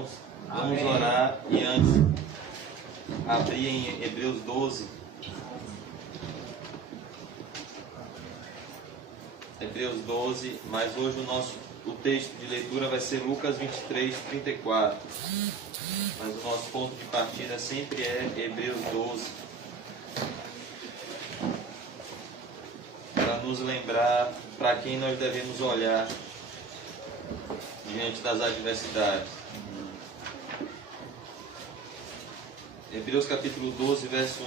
irmãos? Vamos orar e antes abrir em Hebreus 12. Hebreus 12, mas hoje o texto de leitura vai ser Lucas 23, 34. Mas o nosso ponto de partida sempre é Hebreus 12. Para nos lembrar para quem nós devemos olhar diante das adversidades. Hebreus capítulo 12, verso 1.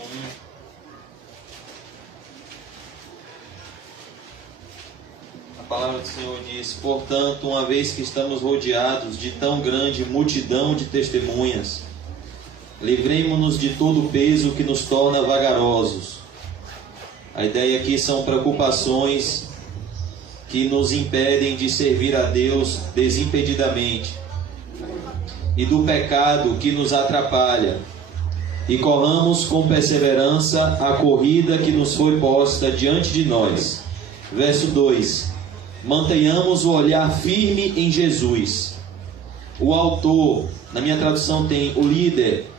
A palavra do Senhor diz: portanto, uma vez que estamos rodeados de tão grande multidão de testemunhas, livremo-nos de todo o peso que nos torna vagarosos. A ideia aqui são preocupações que nos impedem de servir a Deus desimpedidamente, e do pecado que nos atrapalha, e corramos com perseverança a corrida que nos foi posta diante de nós. Verso 2: mantenhamos o olhar firme em Jesus, o autor, na minha tradução tem o líder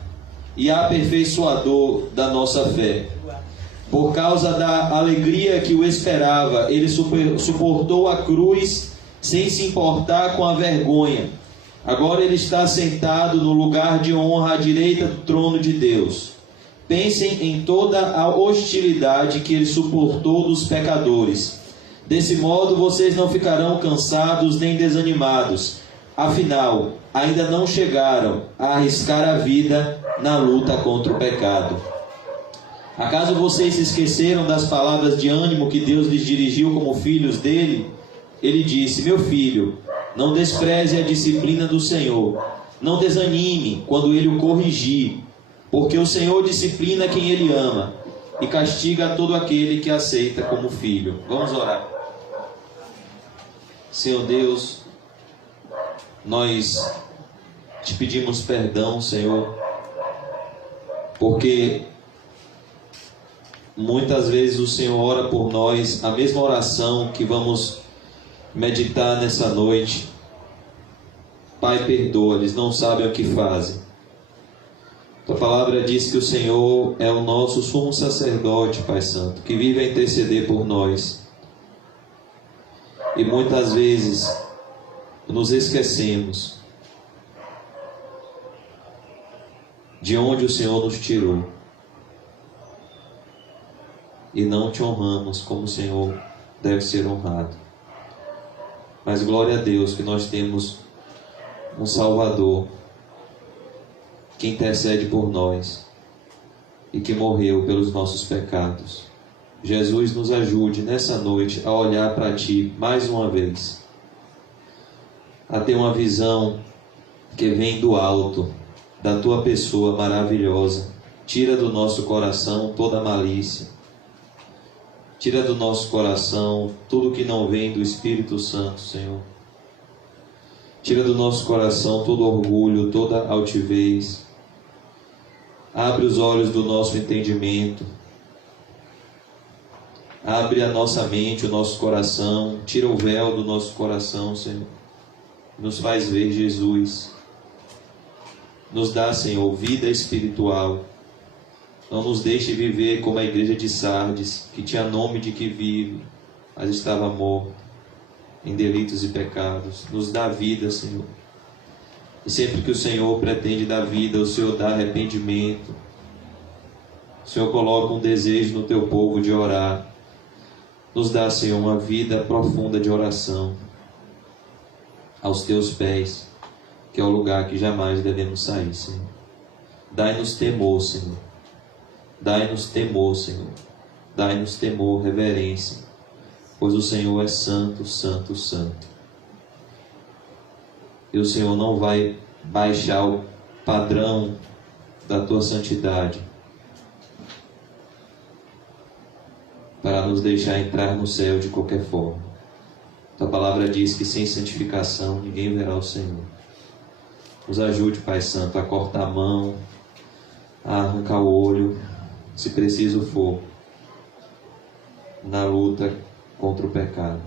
e aperfeiçoador da nossa fé. Por causa da alegria que o esperava, ele suportou a cruz sem se importar com a vergonha. Agora ele está sentado no lugar de honra à direita do trono de Deus. Pensem em toda a hostilidade que ele suportou dos pecadores. Desse modo vocês não ficarão cansados nem desanimados. Afinal, ainda não chegaram a arriscar a vida na luta contra o pecado. Acaso vocês se esqueceram das palavras de ânimo que Deus lhes dirigiu como filhos dele? Ele disse: meu filho, não despreze a disciplina do Senhor. Não desanime quando ele o corrigir, porque o Senhor disciplina quem ele ama e castiga todo aquele que aceita como filho. Vamos orar. Senhor Deus, nós te pedimos perdão, Senhor, porque muitas vezes o Senhor ora por nós a mesma oração que vamos meditar nessa noite. Pai, perdoa, eles não sabem o que fazem. Tua palavra diz que o Senhor é o nosso sumo sacerdote, Pai Santo, que vive a interceder por nós. E muitas vezes nos esquecemos de onde o Senhor nos tirou e não te honramos como o Senhor deve ser honrado. Mas glória a Deus que nós temos um Salvador que intercede por nós e que morreu pelos nossos pecados. Jesus, nos ajude nessa noite a olhar para Ti mais uma vez, a ter uma visão que vem do alto, da Tua pessoa maravilhosa. Tira do nosso coração toda malícia, tira do nosso coração tudo que não vem do Espírito Santo, Senhor. Tira do nosso coração todo orgulho, toda altivez. Abre os olhos do nosso entendimento. Abre a nossa mente, o nosso coração. Tira o véu do nosso coração, Senhor. Nos faz ver Jesus. Nos dá, Senhor, vida espiritual. Não nos deixe viver como a igreja de Sardes, que tinha nome de que vive, mas estava morto em delitos e pecados. Nos dá vida, Senhor. E sempre que o Senhor pretende dar vida, o Senhor dá arrependimento. O Senhor coloca um desejo no Teu povo de orar. Nos dá, Senhor, uma vida profunda de oração aos Teus pés, que é o lugar que jamais devemos sair, Senhor. Dai-nos temor, Senhor. Dai-nos temor, Senhor. Dai-nos temor, reverência, pois o Senhor é santo, santo, santo. E o Senhor não vai baixar o padrão da Tua santidade para nos deixar entrar no céu de qualquer forma. Tua palavra diz que sem santificação ninguém verá o Senhor. Nos ajude, Pai Santo, a cortar a mão, a arrancar o olho, se preciso for, na luta contra o pecado.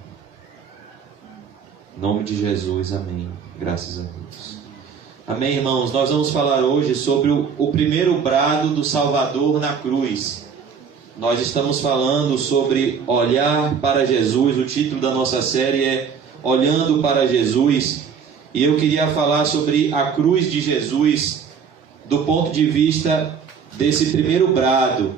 Em nome de Jesus, amém. Graças a Deus. Amém, irmãos? Nós vamos falar hoje sobre o primeiro brado do Salvador na cruz. Nós estamos falando sobre olhar para Jesus. O título da nossa série é Olhando para Jesus. E eu queria falar sobre a cruz de Jesus do ponto de vista desse primeiro brado.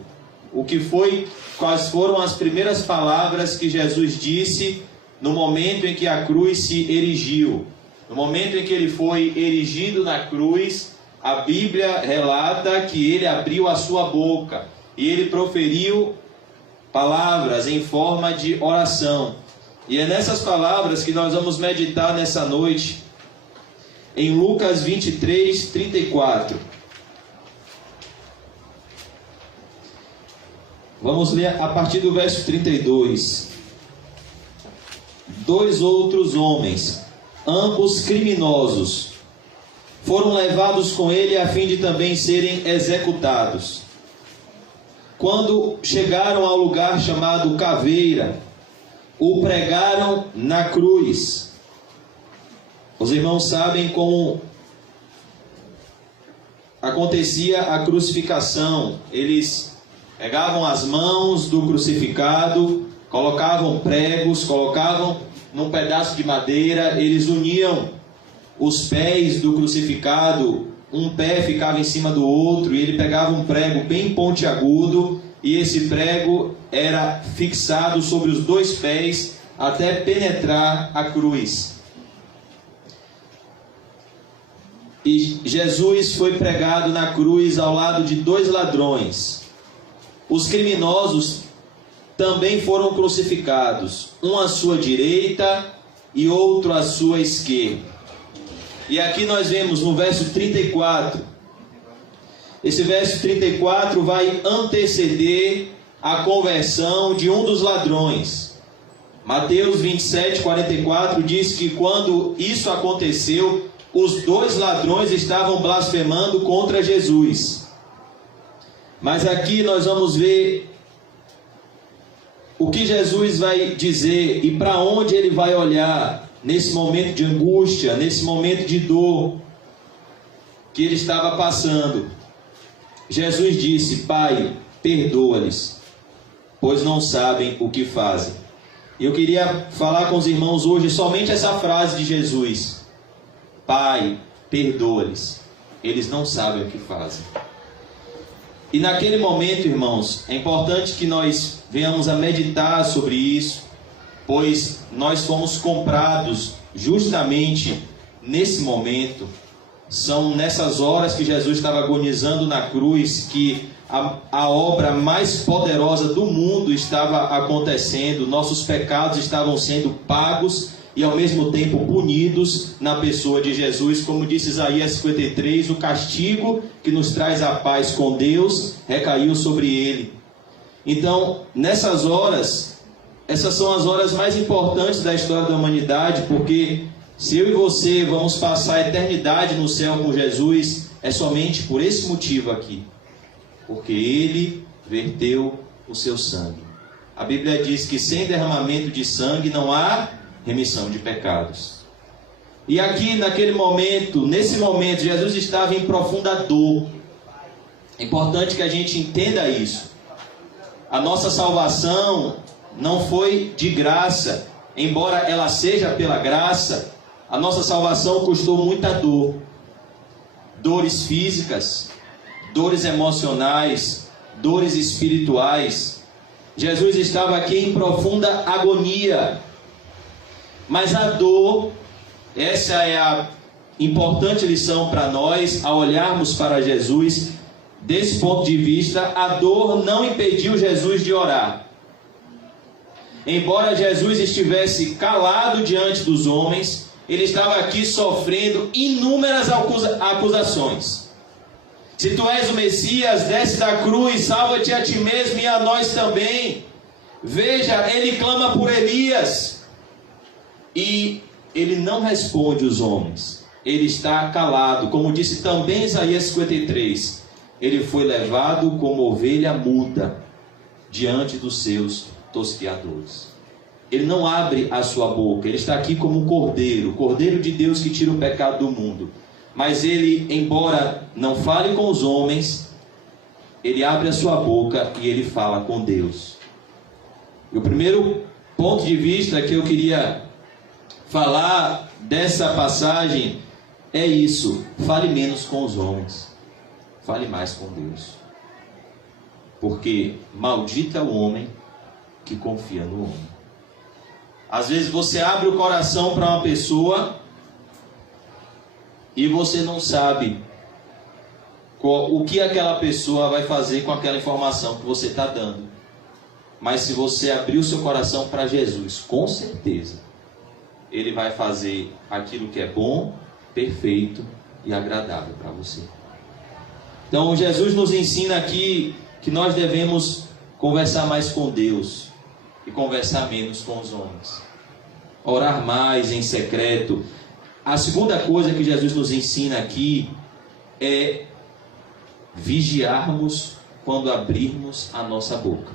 Quais foram as primeiras palavras que Jesus disse no momento em que a cruz se erigiu? No momento em que ele foi erigido na cruz, a Bíblia relata que ele abriu a sua boca e ele proferiu palavras em forma de oração. E é nessas palavras que nós vamos meditar nessa noite, em Lucas 23, 34. Vamos ler a partir do verso 32. Dois outros homens, ambos criminosos, foram levados com ele a fim de também serem executados. Quando chegaram ao lugar chamado Caveira, o pregaram na cruz. Os irmãos sabem como acontecia a crucificação. Eles pegavam as mãos do crucificado, colocavam pregos, colocavam num pedaço de madeira, eles uniam os pés do crucificado, um pé ficava em cima do outro, e ele pegava um prego bem pontiagudo, e esse prego era fixado sobre os dois pés até penetrar a cruz. E Jesus foi pregado na cruz ao lado de dois ladrões. Os criminosos também foram crucificados, um à sua direita e outro à sua esquerda. E aqui nós vemos no verso 34, esse verso 34 vai anteceder a conversão de um dos ladrões. Mateus 27, 44 diz que quando isso aconteceu, os dois ladrões estavam blasfemando contra Jesus. Mas aqui nós vamos ver o que Jesus vai dizer e para onde ele vai olhar nesse momento de angústia, nesse momento de dor que ele estava passando. Jesus disse: Pai, perdoa-lhes, pois não sabem o que fazem. Eu queria falar com os irmãos hoje somente essa frase de Jesus: Pai, perdoa-lhes, eles não sabem o que fazem. E naquele momento, irmãos, é importante que nós venhamos a meditar sobre isso, pois nós fomos comprados justamente nesse momento. São nessas horas que Jesus estava agonizando na cruz que a obra mais poderosa do mundo estava acontecendo. Nossos pecados estavam sendo pagos e ao mesmo tempo punidos na pessoa de Jesus. Como disse Isaías 53, o castigo que nos traz a paz com Deus recaiu sobre ele. Então, nessas horas, essas são as horas mais importantes da história da humanidade, porque se eu e você vamos passar a eternidade no céu com Jesus, é somente por esse motivo aqui, porque ele verteu o seu sangue. A Bíblia diz que sem derramamento de sangue não há remissão de pecados. E aqui naquele momento, nesse momento, Jesus estava em profunda dor. É importante que a gente entenda isso. A nossa salvação não foi de graça, embora ela seja pela graça. A nossa salvação custou muita dor. Dores físicas, dores emocionais, dores espirituais. Jesus estava aqui em profunda agonia. Mas a dor, essa é a importante lição para nós, ao olharmos para Jesus, desse ponto de vista, a dor não impediu Jesus de orar. Embora Jesus estivesse calado diante dos homens, ele estava aqui sofrendo inúmeras acusações. Se tu és o Messias, desce da cruz, salva-te a ti mesmo e a nós também. Veja, ele clama por Elias. E ele não responde os homens. Ele está calado. Como disse também Isaías 53. Ele foi levado como ovelha muda diante dos seus tosqueadores. Ele não abre a sua boca. Ele está aqui como um cordeiro. Cordeiro de Deus que tira o pecado do mundo. mas ele, embora não fale com os homens, ele abre a sua boca e ele fala com Deus. E o primeiro ponto de vista que eu queria falar dessa passagem é isso: fale menos com os homens, fale mais com Deus. Porque maldito é o homem que confia no homem. Às vezes você abre o coração para uma pessoa e você não sabe o que aquela pessoa vai fazer com aquela informação que você está dando. Mas se você abrir o seu coração para Jesus, com certeza Ele vai fazer aquilo que é bom, perfeito e agradável para você. Então Jesus nos ensina aqui que nós devemos conversar mais com Deus e conversar menos com os homens. Orar mais em secreto. A segunda coisa que Jesus nos ensina aqui é vigiarmos quando abrirmos a nossa boca.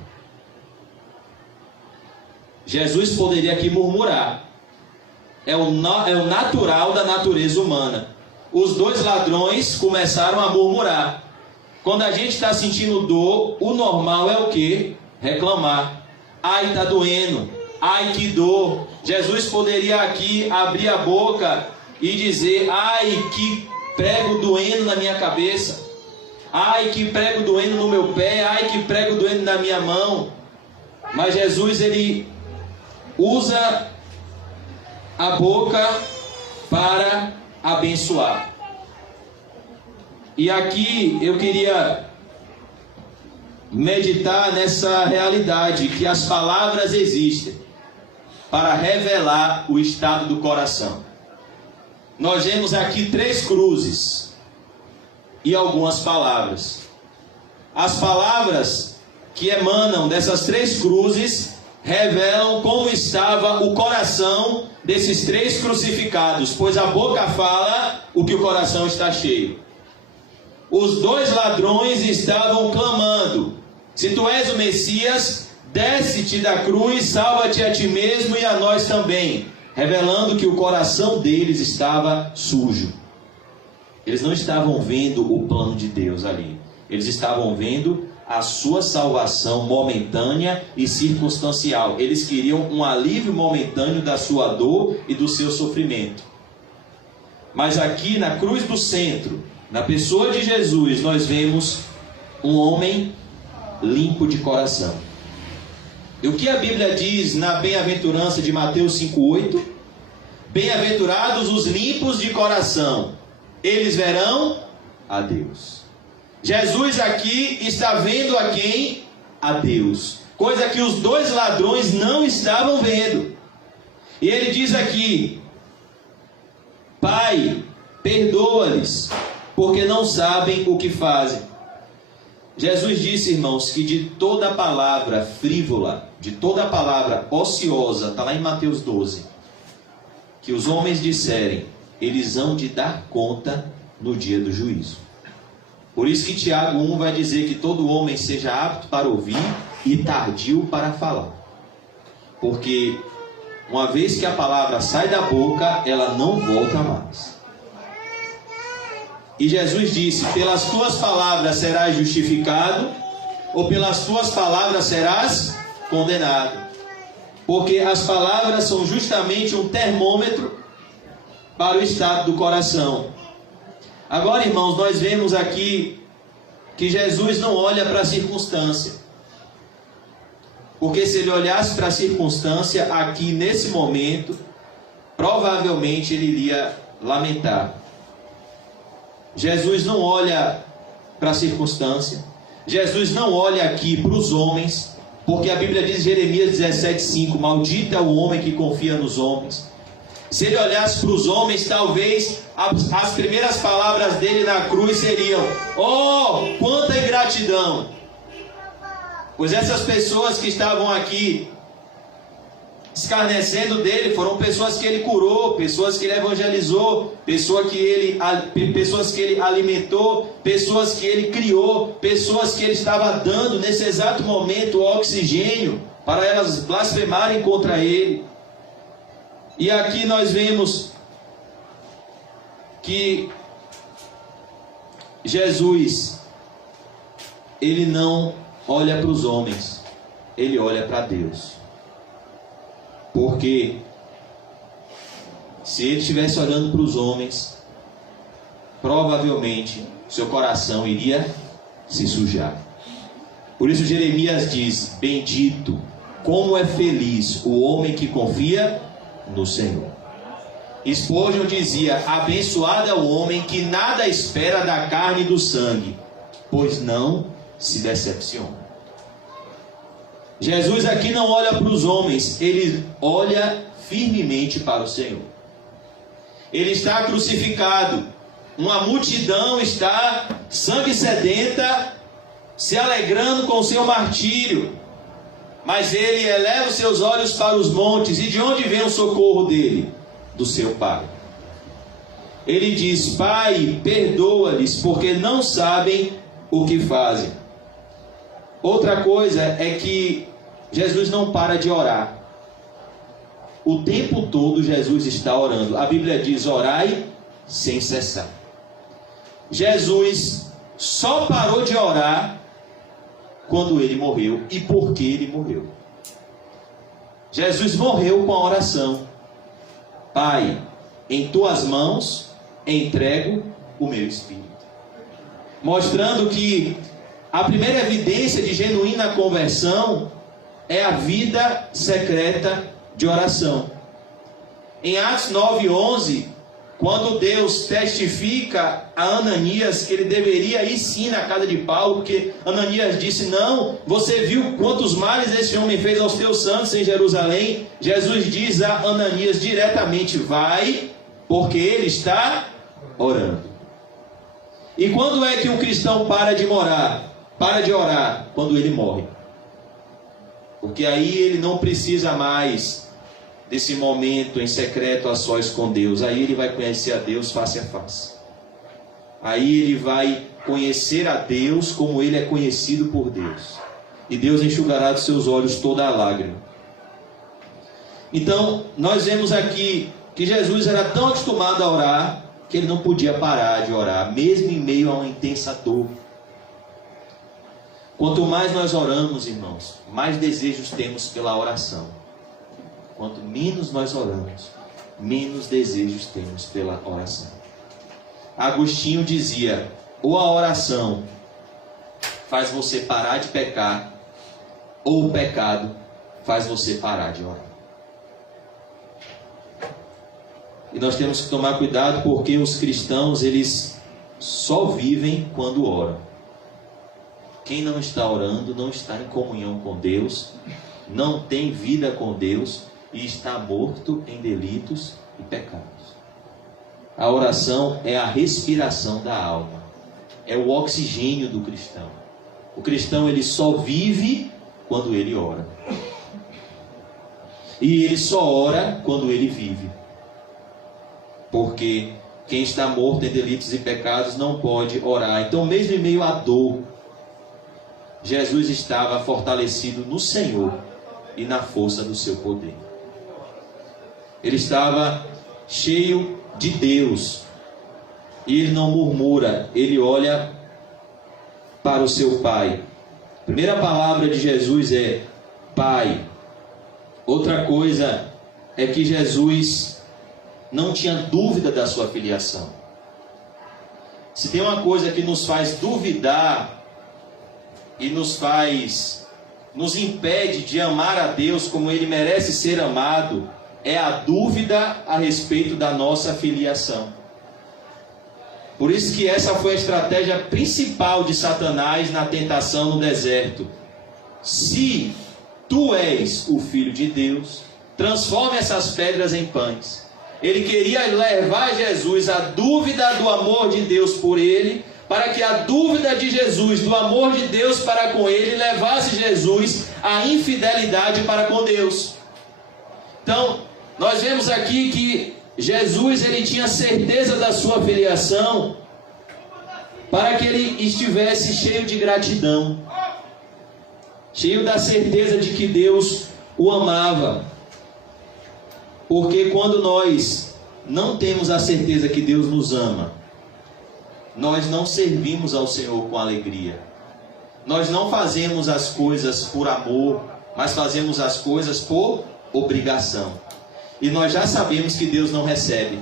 Jesus poderia aqui murmurar. É o natural da natureza humana. Os dois ladrões começaram a murmurar. Quando a gente está sentindo dor, o normal é o quê? Reclamar. Ai, está doendo. Ai, que dor. Jesus poderia aqui abrir a boca e dizer: ai, que prego doendo na minha cabeça. Ai, que prego doendo no meu pé. Ai, que prego doendo na minha mão. Mas Jesus, ele usa a boca para abençoar. E aqui eu queria meditar nessa realidade, que as palavras existem para revelar o estado do coração. Nós vemos aqui 3 cruzes e algumas palavras. As palavras que emanam dessas 3 cruzes revelam como estava o coração desses 3 crucificados, pois a boca fala o que o coração está cheio. Os 2 ladrões estavam clamando: se tu és o Messias, desce-te da cruz, salva-te a ti mesmo e a nós também, revelando que o coração deles estava sujo. Eles não estavam vendo o plano de Deus ali, eles estavam vendo a sua salvação momentânea e circunstancial. Eles queriam um alívio momentâneo da sua dor e do seu sofrimento. Mas aqui na cruz do centro, na pessoa de Jesus, nós vemos um homem limpo de coração. E o que a Bíblia diz na bem-aventurança de Mateus 5,8? Bem-aventurados os limpos de coração, eles verão a Deus. Jesus aqui está vendo a quem? A Deus. Coisa que os 2 ladrões não estavam vendo. E ele diz aqui: Pai, perdoa-lhes, porque não sabem o que fazem. Jesus disse, irmãos, que de toda palavra frívola, de toda palavra ociosa, está lá em Mateus 12, que os homens disserem, eles hão de dar conta no dia do juízo. Por isso que Tiago 1 vai dizer que todo homem seja apto para ouvir e tardio para falar. Porque uma vez que a palavra sai da boca, ela não volta mais. E Jesus disse: pelas tuas palavras serás justificado, ou pelas tuas palavras serás condenado. Porque as palavras são justamente um termômetro para o estado do coração. Agora, irmãos, nós vemos aqui que Jesus não olha para a circunstância. Porque se ele olhasse para a circunstância, aqui nesse momento, provavelmente ele iria lamentar. Jesus não olha para a circunstância. Jesus não olha aqui para os homens, porque a Bíblia diz em Jeremias 17,5: maldito é o homem que confia nos homens. Se ele olhasse para os homens, talvez as primeiras palavras dele na cruz seriam: oh, quanta ingratidão! Pois essas pessoas que estavam aqui escarnecendo dele foram pessoas que ele curou, pessoas que ele evangelizou, pessoas que ele alimentou, pessoas que ele criou, pessoas que ele estava dando nesse exato momento o oxigênio para elas blasfemarem contra ele. E aqui nós vemos que Jesus, ele não olha para os homens, ele olha para Deus. Porque se ele estivesse olhando para os homens, provavelmente seu coração iria se sujar. Por isso Jeremias diz: bendito, como é feliz o homem que confia no Senhor. Spurgeon dizia: abençoado é o homem que nada espera da carne e do sangue, pois não se decepciona. Jesus aqui não olha para os homens, ele olha firmemente para o Senhor. Ele está crucificado, uma multidão está sangue sedenta, se alegrando com o seu martírio, mas ele eleva os seus olhos para os montes. E de onde vem o socorro dele? Do seu Pai. Ele diz: Pai, perdoa-lhes, porque não sabem o que fazem. Outra coisa é que Jesus não para de orar. O tempo todo Jesus está orando. A Bíblia diz: orai sem cessar. Jesus só parou de orar quando ele morreu. E por que ele morreu? Jesus morreu com a oração: Pai, em tuas mãos entrego o meu espírito. Mostrando que a primeira evidência de genuína conversão é a vida secreta de oração. Em Atos 9:11, quando Deus testifica a Ananias que ele deveria ir sim na casa de Paulo, porque Ananias disse: não, você viu quantos males esse homem fez aos teus santos em Jerusalém. Jesus diz a Ananias diretamente: vai, porque ele está orando. E quando é que um cristão para de orar? Quando ele morre. Porque aí ele não precisa mais desse momento em secreto a sós com Deus. Aí ele vai conhecer a Deus face a face. Aí ele vai conhecer a Deus como ele é conhecido por Deus. E Deus enxugará dos seus olhos toda a lágrima. Então, nós vemos aqui que Jesus era tão acostumado a orar que ele não podia parar de orar, mesmo em meio a uma intensa dor. Quanto mais nós oramos, irmãos, mais desejos temos pela oração. Quanto menos nós oramos, menos desejos temos pela oração. Agostinho dizia: ou a oração faz você parar de pecar, ou o pecado faz você parar de orar. E nós temos que tomar cuidado, porque os cristãos, eles só vivem quando oram. Quem não está orando não está em comunhão com Deus, não tem vida com Deus e está morto em delitos e pecados. A oração é a respiração da alma, é o oxigênio do cristão. O cristão, ele só vive quando ele ora. E ele só ora quando ele vive. Porque quem está morto em delitos e pecados não pode orar. Então, mesmo em meio à dor, Jesus estava fortalecido no Senhor e na força do seu poder. Ele estava cheio de Deus. E ele não murmura, ele olha para o seu Pai. A primeira palavra de Jesus é Pai. Outra coisa é que Jesus não tinha dúvida da sua filiação. Se tem uma coisa que nos faz duvidar e nos impede de amar a Deus como Ele merece ser amado, é a dúvida a respeito da nossa filiação. Por isso que essa foi a estratégia principal de Satanás na tentação no deserto. Se tu és o Filho de Deus, transforme essas pedras em pães. Ele queria levar Jesus à dúvida do amor de Deus por ele, para que a dúvida de Jesus, do amor de Deus para com ele, levasse Jesus à infidelidade para com Deus. Então, nós vemos aqui que Jesus, ele tinha certeza da sua filiação, para que ele estivesse cheio de gratidão, cheio da certeza de que Deus o amava. Porque quando nós não temos a certeza que Deus nos ama, nós não servimos ao Senhor com alegria. Nós não fazemos as coisas por amor, mas fazemos as coisas por obrigação. E nós já sabemos que Deus não recebe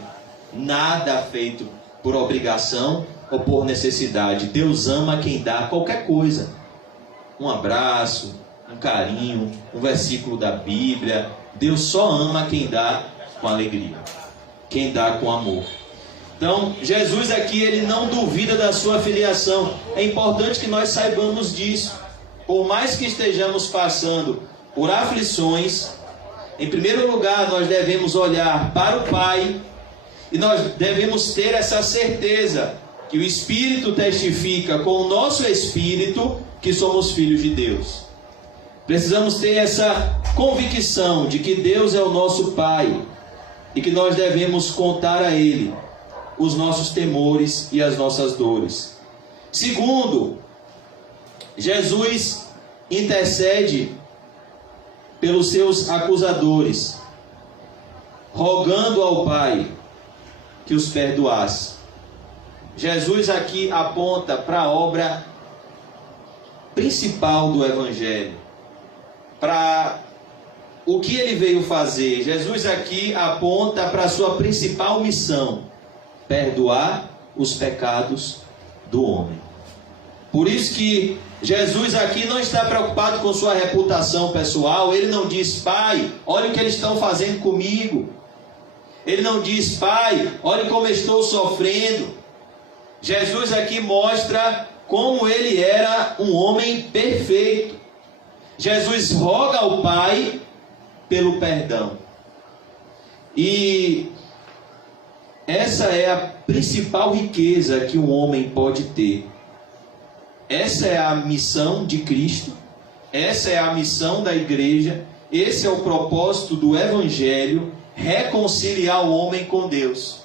nada feito por obrigação ou por necessidade. Deus ama quem dá qualquer coisa. Um abraço, um carinho, um versículo da Bíblia. Deus só ama quem dá com alegria, quem dá com amor. Então, Jesus aqui, ele não duvida da sua filiação. É importante que nós saibamos disso. Por mais que estejamos passando por aflições, em primeiro lugar, nós devemos olhar para o Pai e nós devemos ter essa certeza que o Espírito testifica com o nosso Espírito que somos filhos de Deus. Precisamos ter essa convicção de que Deus é o nosso Pai e que nós devemos contar a Ele os nossos temores e as nossas dores. Segundo, Jesus intercede pelos seus acusadores, rogando ao Pai que os perdoasse. Jesus aqui aponta para a obra principal do Evangelho, para o que ele veio fazer. Jesus aqui aponta para a sua principal missão: perdoar os pecados do homem. Por isso que Jesus aqui não está preocupado com sua reputação pessoal. Ele não diz: Pai, olha o que eles estão fazendo comigo. Ele não diz: Pai, olha como eu estou sofrendo. Jesus aqui mostra como ele era um homem perfeito. Jesus roga ao Pai pelo perdão. E essa é a principal riqueza que um homem pode ter. Essa é a missão de Cristo, essa é a missão da igreja, esse é o propósito do Evangelho, reconciliar o homem com Deus.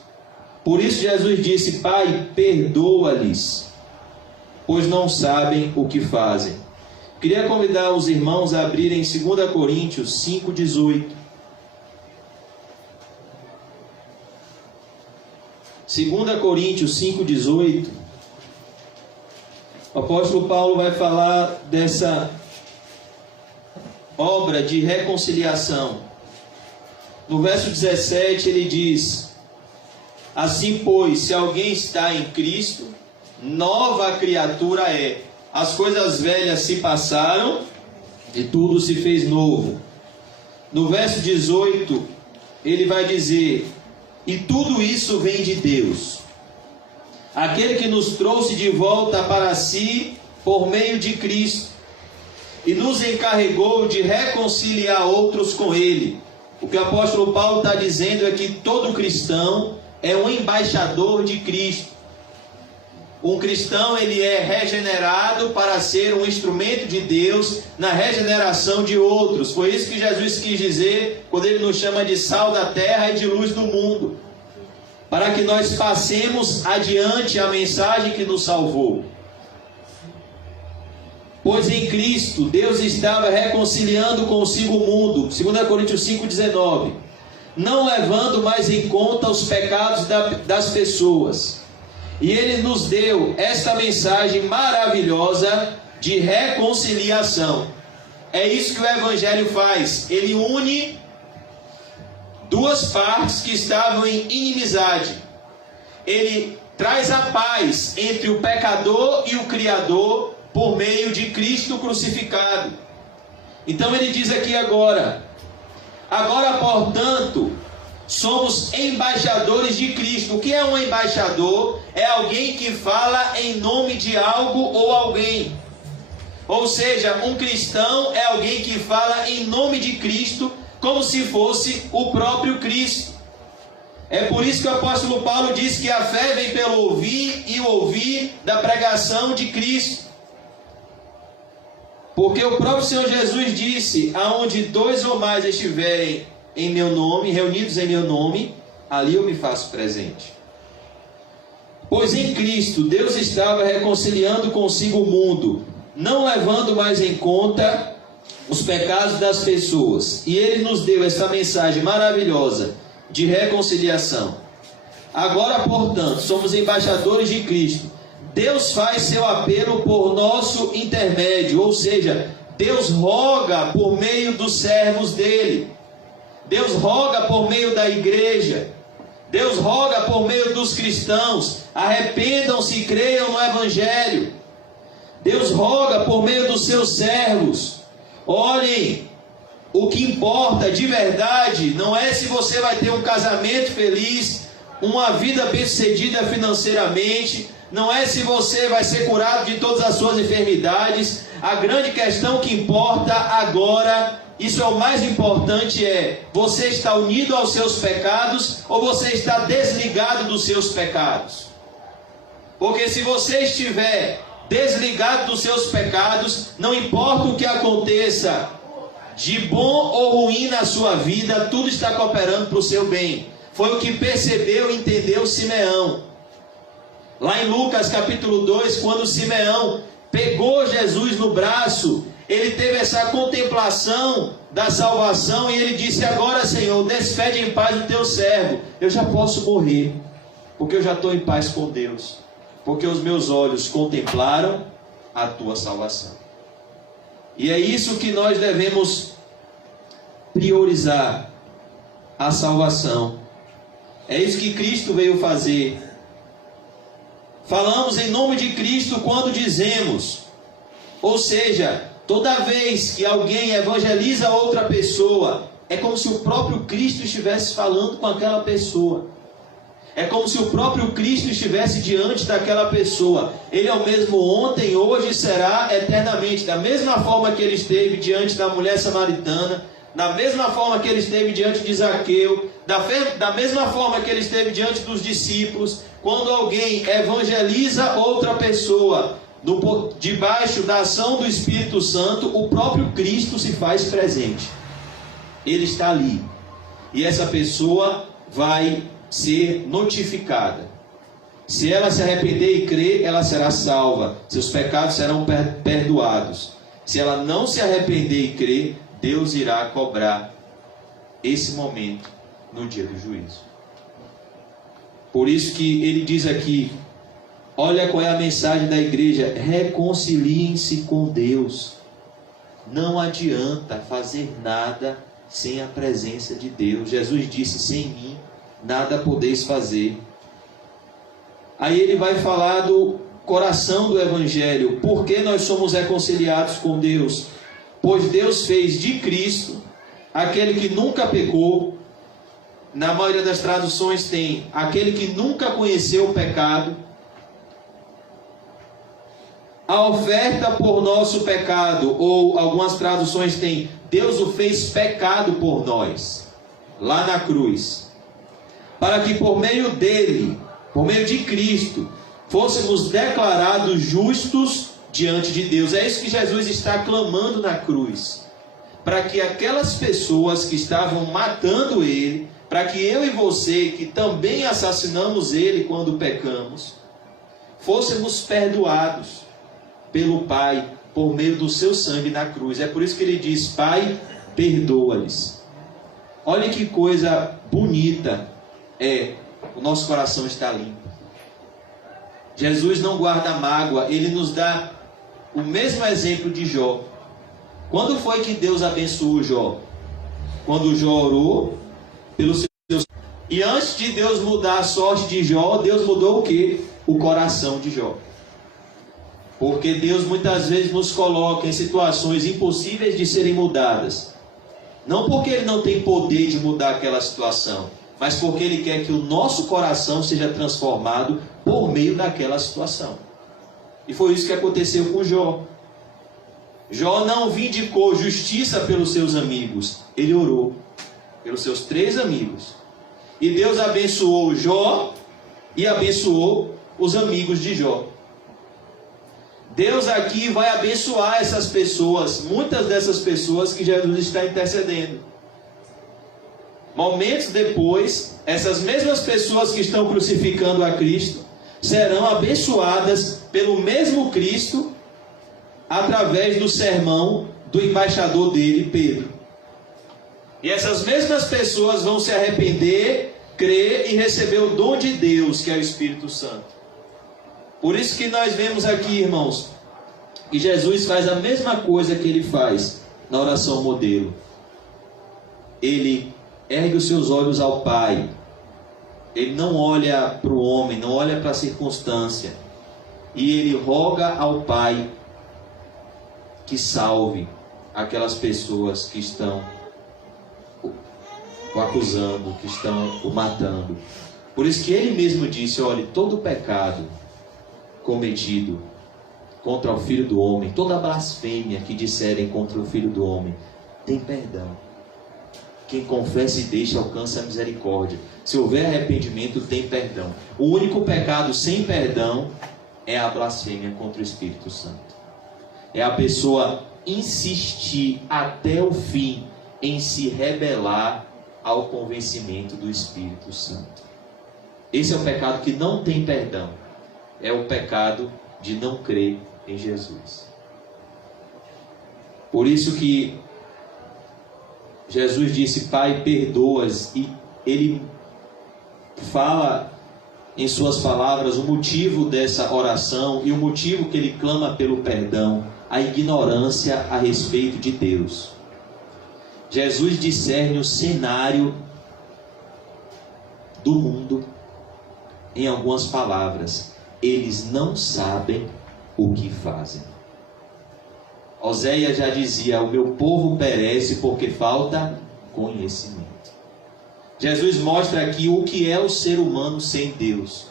Por isso Jesus disse: Pai, perdoa-lhes, pois não sabem o que fazem. Queria convidar os irmãos a abrirem 2 Coríntios 5,18. 2 Coríntios 5,18. O apóstolo Paulo vai falar dessa obra de reconciliação. No verso 17 ele diz: assim, pois, se alguém está em Cristo, nova criatura é. As coisas velhas se passaram e tudo se fez novo. No verso 18 ele vai dizer: e tudo isso vem de Deus, aquele que nos trouxe de volta para si por meio de Cristo e nos encarregou de reconciliar outros com Ele. O que o apóstolo Paulo está dizendo é que todo cristão é um embaixador de Cristo. Um cristão, ele é regenerado para ser um instrumento de Deus na regeneração de outros. Foi isso que Jesus quis dizer quando ele nos chama de sal da terra e de luz do mundo, para que nós passemos adiante a mensagem que nos salvou. Pois em Cristo Deus estava reconciliando consigo o mundo, 2 Coríntios 5,19, não levando mais em conta os pecados das pessoas. E Ele nos deu esta mensagem maravilhosa de reconciliação. É isso que o Evangelho faz. Ele une duas partes que estavam em inimizade. Ele traz a paz entre o pecador e o Criador por meio de Cristo crucificado. Então ele diz aqui agora, portanto, somos embaixadores de Cristo. O que é um embaixador? É alguém que fala em nome de algo ou alguém. Ou seja, um cristão é alguém que fala em nome de Cristo, como se fosse o próprio Cristo. É por isso que o apóstolo Paulo diz que a fé vem pelo ouvir e o ouvir da pregação de Cristo. Porque o próprio Senhor Jesus disse: aonde 2 ou mais estiverem em meu nome, reunidos em meu nome, ali eu me faço presente. Pois em Cristo Deus estava reconciliando consigo o mundo, não levando mais em conta os pecados das pessoas. E Ele nos deu essa mensagem maravilhosa de reconciliação. Agora, portanto, somos embaixadores de Cristo, Deus faz seu apelo por nosso intermédio, ou seja, Deus roga por meio dos servos dele. Deus roga por meio da igreja. Deus roga por meio dos cristãos. Arrependam-se e creiam no Evangelho. Deus roga por meio dos seus servos. Olhem, o que importa de verdade não é se você vai ter um casamento feliz, uma vida bem-sucedida financeiramente, não é se você vai ser curado de todas as suas enfermidades. A grande questão que importa agora, isso é o mais importante, é: você está unido aos seus pecados ou você está desligado dos seus pecados? Porque se você estiver desligado dos seus pecados, não importa o que aconteça de bom ou ruim na sua vida, tudo está cooperando para o seu bem. Foi o que percebeu e entendeu Simeão. Lá em Lucas capítulo 2, quando Simeão pegou Jesus no braço, ele teve essa contemplação da salvação e ele disse: agora, Senhor, despede em paz o teu servo. Eu já posso morrer, porque eu já estou em paz com Deus, porque os meus olhos contemplaram a tua salvação. E é isso que nós devemos priorizar: a salvação. É isso que Cristo veio fazer. Falamos em nome de Cristo quando dizemos, ou seja, toda vez que alguém evangeliza outra pessoa, é como se o próprio Cristo estivesse falando com aquela pessoa. É como se o próprio Cristo estivesse diante daquela pessoa. Ele é o mesmo ontem, hoje e será eternamente. Da mesma forma que ele esteve diante da mulher samaritana, da mesma forma que ele esteve diante de Zaqueu, da mesma forma que ele esteve diante dos discípulos. Quando alguém evangeliza outra pessoa, debaixo da ação do Espírito Santo, o próprio Cristo se faz presente. Ele está ali. E essa pessoa vai ser notificada. Se ela se arrepender e crer, ela será salva. Seus pecados serão perdoados. Se ela não se arrepender e crer, Deus irá cobrar esse momento no dia do juízo. Por isso que ele diz aqui, olha qual é a mensagem da igreja: reconciliem-se com Deus. Não adianta fazer nada sem a presença de Deus. Jesus disse: sem mim nada podeis fazer. Aí ele vai falar do coração do Evangelho. Por que nós somos reconciliados com Deus? Pois Deus fez de Cristo aquele que nunca pecou. Na maioria das traduções tem aquele que nunca conheceu o pecado, a oferta por nosso pecado, ou algumas traduções tem Deus o fez pecado por nós, lá na cruz, para que por meio dele, por meio de Cristo, fôssemos declarados justos diante de Deus. É isso que Jesus está clamando na cruz, para que aquelas pessoas que estavam matando ele, para que eu e você, que também assassinamos ele quando pecamos, fôssemos perdoados pelo Pai, por meio do seu sangue na cruz. É por isso que ele diz: Pai, perdoa-lhes. Olha que coisa bonita o nosso coração está limpo. Jesus não guarda mágoa. Ele nos dá o mesmo exemplo de Jó. Quando foi que Deus abençoou Jó? Quando Jó orou pelos seus... E antes de Deus mudar a sorte de Jó, Deus mudou o quê? O coração de Jó. Porque Deus muitas vezes nos coloca em situações impossíveis de serem mudadas. Não porque Ele não tem poder de mudar aquela situação, mas porque Ele quer que o nosso coração seja transformado por meio daquela situação. E foi isso que aconteceu com Jó. Jó não vindicou justiça pelos seus amigos. Ele orou pelos seus 3 amigos. E Deus abençoou Jó e abençoou os amigos de Jó. Deus aqui vai abençoar essas pessoas, muitas dessas pessoas que Jesus está intercedendo. Momentos depois, essas mesmas pessoas que estão crucificando a Cristo serão abençoadas pelo mesmo Cristo através do sermão do embaixador dele, Pedro. E essas mesmas pessoas vão se arrepender, crer e receber o dom de Deus, que é o Espírito Santo. Por isso que nós vemos aqui, irmãos, que Jesus faz a mesma coisa que ele faz na oração modelo. Ele ergue os seus olhos ao Pai. Ele não olha para o homem, não olha para a circunstância. E ele roga ao Pai que salve aquelas pessoas que estão o acusando, que estão o matando. Por isso que ele mesmo disse: olhe, todo pecado cometido contra o Filho do Homem, toda blasfêmia que disserem contra o Filho do Homem, tem perdão. Quem confessa e deixa alcança a misericórdia. Se houver arrependimento, tem perdão. O único pecado sem perdão é a blasfêmia contra o Espírito Santo. É a pessoa insistir até o fim em se rebelar ao convencimento do Espírito Santo. Esse é o pecado que não tem perdão. É o pecado de não crer em Jesus. Por isso que Jesus disse: Pai, perdoa-as. E ele fala em suas palavras o motivo dessa oração e o motivo que ele clama pelo perdão: a ignorância a respeito de Deus. Jesus discerne o cenário do mundo em algumas palavras: eles não sabem o que fazem. Oséias já dizia: o meu povo perece porque falta conhecimento. Jesus mostra aqui o que é o ser humano sem Deus.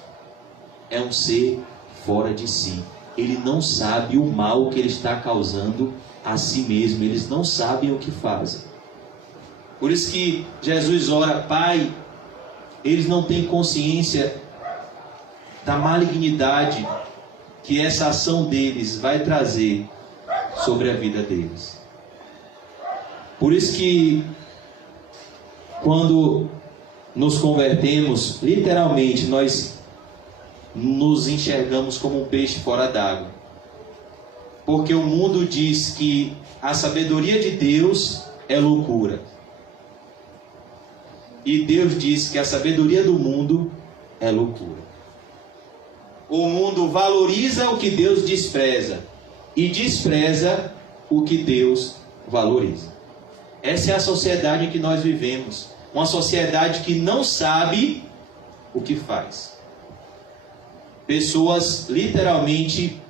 É um ser fora de si. Ele não sabe o mal que ele está causando a si mesmo. Eles não sabem o que fazem. Por isso que Jesus ora: Pai, eles não têm consciência da malignidade que essa ação deles vai trazer sobre a vida deles. Por isso que quando nos convertemos, literalmente nós nos enxergamos como um peixe fora d'água. Porque o mundo diz que a sabedoria de Deus é loucura. E Deus diz que a sabedoria do mundo é loucura. O mundo valoriza o que Deus despreza e despreza o que Deus valoriza. Essa é a sociedade em que nós vivemos. Uma sociedade que não sabe o que faz. Pessoas literalmente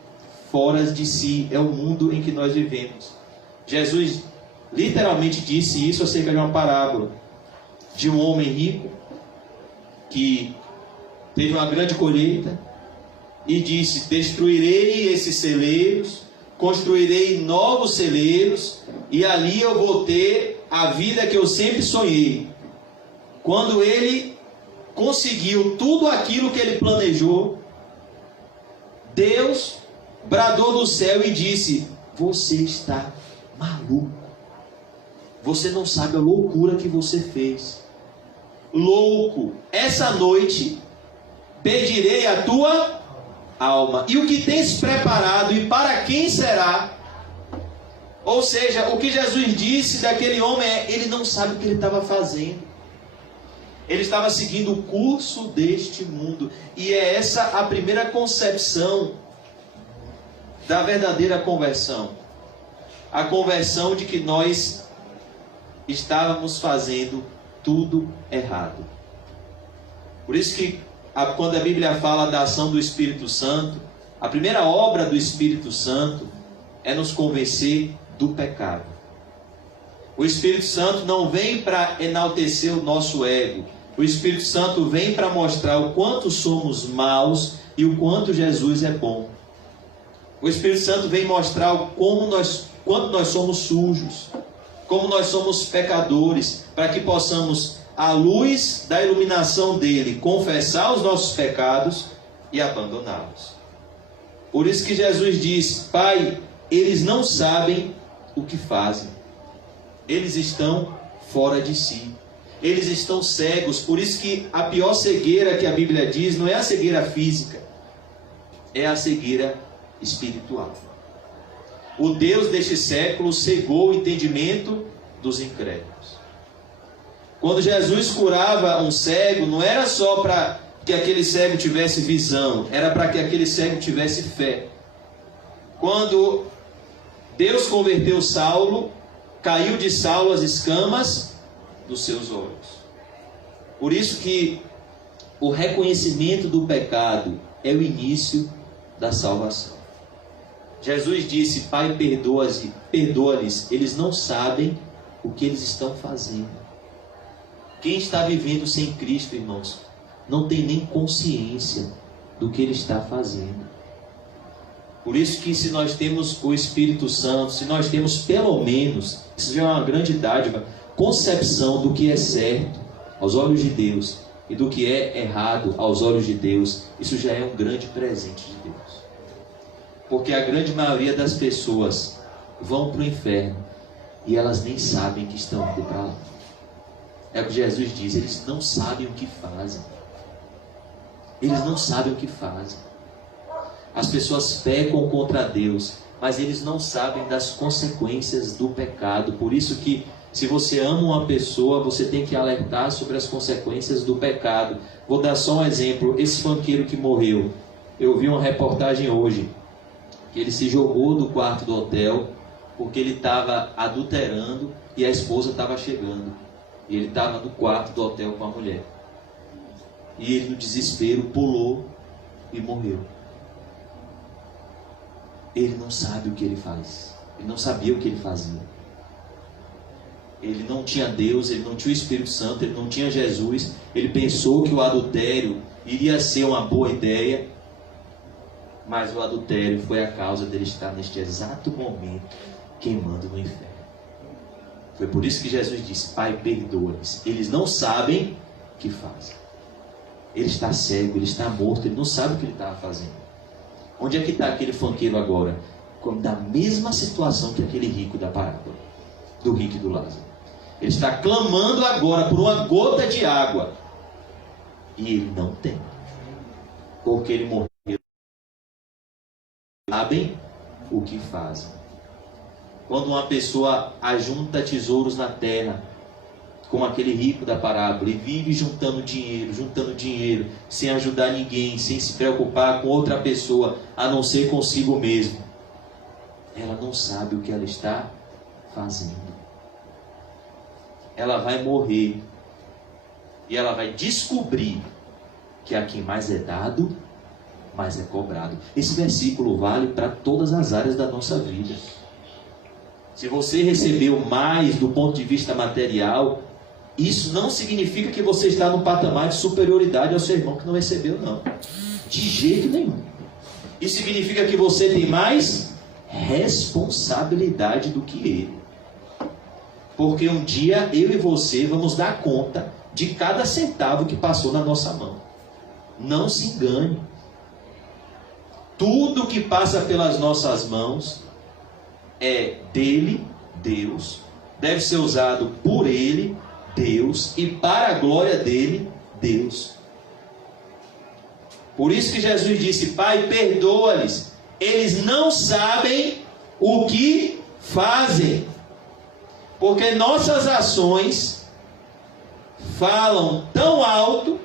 fora de si. É o mundo em que nós vivemos. Jesus literalmente disse isso acerca de uma parábola de um homem rico que teve uma grande colheita e disse: destruirei esses celeiros, construirei novos celeiros e ali eu vou ter a vida que eu sempre sonhei. Quando ele conseguiu tudo aquilo que ele planejou, Deus bradou do céu e disse: você está maluco. Você não sabe a loucura que você fez. Louco, essa noite pedirei a tua alma. E o que tens preparado e para quem será? Ou seja, o que Jesus disse daquele homem é: ele não sabe o que ele estava fazendo. Ele estava seguindo o curso deste mundo. E é essa a primeira concepção da verdadeira conversão. A conversão de que nós estávamos fazendo tudo errado. Por isso que quando a Bíblia fala da ação do Espírito Santo, a primeira obra do Espírito Santo é nos convencer do pecado. O Espírito Santo não vem para enaltecer o nosso ego. O Espírito Santo vem para mostrar o quanto somos maus e o quanto Jesus é bom. O Espírito Santo vem mostrar quanto nós somos sujos, como nós somos pecadores, para que possamos, à luz da iluminação dele, confessar os nossos pecados e abandoná-los. Por isso que Jesus diz: Pai, eles não sabem o que fazem. Eles estão fora de si. Eles estão cegos. Por isso que a pior cegueira que a Bíblia diz não é a cegueira física, é a cegueira espiritual. O Deus deste século cegou o entendimento dos incrédulos. Quando Jesus curava um cego, não era só para que aquele cego tivesse visão, era para que aquele cego tivesse fé. Quando Deus converteu Saulo, caiu de Saulo as escamas dos seus olhos. Por isso que o reconhecimento do pecado é o início da salvação. Jesus disse: Pai, perdoa-lhes, eles não sabem o que eles estão fazendo. Quem está vivendo sem Cristo, irmãos, não tem nem consciência do que ele está fazendo. Por isso que se nós temos o Espírito Santo, se nós temos pelo menos, isso já é uma grande dádiva, concepção do que é certo aos olhos de Deus e do que é errado aos olhos de Deus, isso já é um grande presente de Deus. Porque a grande maioria das pessoas vão para o inferno e elas nem sabem que estão indo para lá. É o que Jesus diz, eles não sabem o que fazem. Eles não sabem o que fazem. As pessoas pecam contra Deus, mas eles não sabem das consequências do pecado. Por isso que, se você ama uma pessoa, você tem que alertar sobre as consequências do pecado. Vou dar só um exemplo. Esse funkeiro que morreu, eu vi uma reportagem hoje, que ele se jogou do quarto do hotel, porque ele estava adulterando e a esposa estava chegando. E ele estava no quarto do hotel com a mulher. E ele, no desespero, pulou e morreu. Ele não sabe o que ele faz. Ele não sabia o que ele fazia. Ele não tinha Deus, ele não tinha o Espírito Santo, ele não tinha Jesus. Ele pensou que o adultério iria ser uma boa ideia, mas o adultério foi a causa dele estar neste exato momento queimando no inferno. Foi por isso que Jesus disse: Pai, perdoa-lhes. Eles não sabem o que fazem. Ele está cego, ele está morto, ele não sabe o que ele estava fazendo. Onde é que está aquele funkeiro agora? Da mesma situação que aquele rico da parábola, do rico e do Lázaro. Ele está clamando agora por uma gota de água. E ele não tem. Porque ele morreu. Sabem o que fazem. Quando uma pessoa ajunta tesouros na terra, como aquele rico da parábola, e vive juntando dinheiro, sem ajudar ninguém, sem se preocupar com outra pessoa, a não ser consigo mesmo, ela não sabe o que ela está fazendo. Ela vai morrer e ela vai descobrir que a quem mais é dado, mais é cobrado. Esse versículo vale para todas as áreas da nossa vida. Se você recebeu mais do ponto de vista material, isso não significa que você está no patamar de superioridade ao seu irmão que não recebeu, não. De jeito nenhum. Isso significa que você tem mais responsabilidade do que ele. Porque um dia eu e você vamos dar conta de cada centavo que passou na nossa mão. Não se engane. Tudo que passa pelas nossas mãos é dele, Deus, deve ser usado por ele, Deus, e para a glória dele, Deus. Por isso que Jesus disse: Pai, perdoa-lhes, eles não sabem o que fazem. Porque nossas ações falam tão alto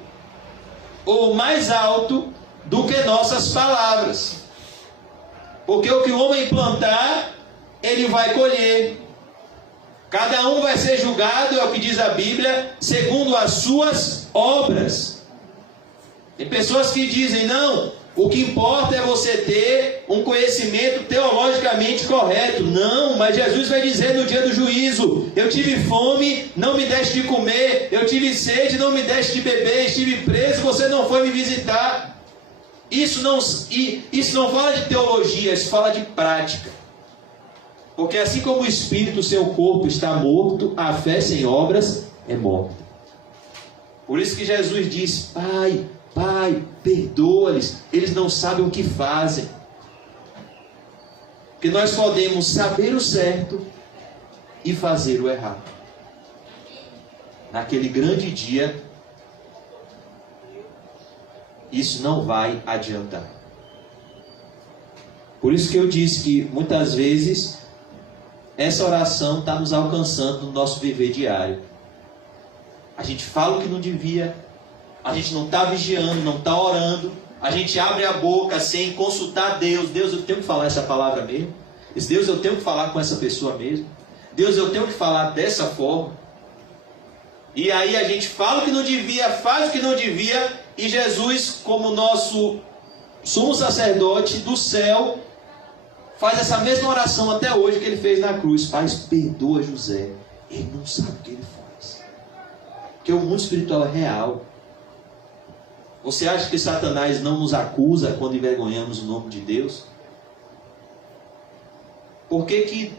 ou mais alto do que nossas palavras. Porque o que o homem plantar, ele vai colher. Cada um vai ser julgado, é o que diz a Bíblia, segundo as suas obras. Tem pessoas que dizem: não, o que importa é você ter um conhecimento teologicamente correto. Não, mas Jesus vai dizer no dia do juízo: eu tive fome, não me deste de comer, eu tive sede, não me deste de beber, estive preso, você não foi me visitar. Isso não fala de teologia, isso fala de prática. Porque assim como o espírito, seu corpo está morto, a fé sem obras é morta. Por isso que Jesus diz: Pai, perdoa-lhes, eles não sabem o que fazem. Porque nós podemos saber o certo e fazer o errado. Naquele grande dia, isso não vai adiantar. Por isso que eu disse que muitas vezes essa oração está nos alcançando no nosso viver diário. A gente fala o que não devia, a gente não está vigiando, não está orando, a gente abre a boca sem consultar Deus. Deus, eu tenho que falar essa palavra mesmo? Deus, eu tenho que falar com essa pessoa mesmo? Deus, eu tenho que falar dessa forma? E aí a gente fala o que não devia, faz o que não devia, e Jesus, como nosso sumo sacerdote do céu, faz essa mesma oração até hoje que ele fez na cruz. Pai, perdoa José, ele não sabe o que ele faz. Porque o mundo espiritual é real. Você acha que Satanás não nos acusa quando envergonhamos o nome de Deus? Por que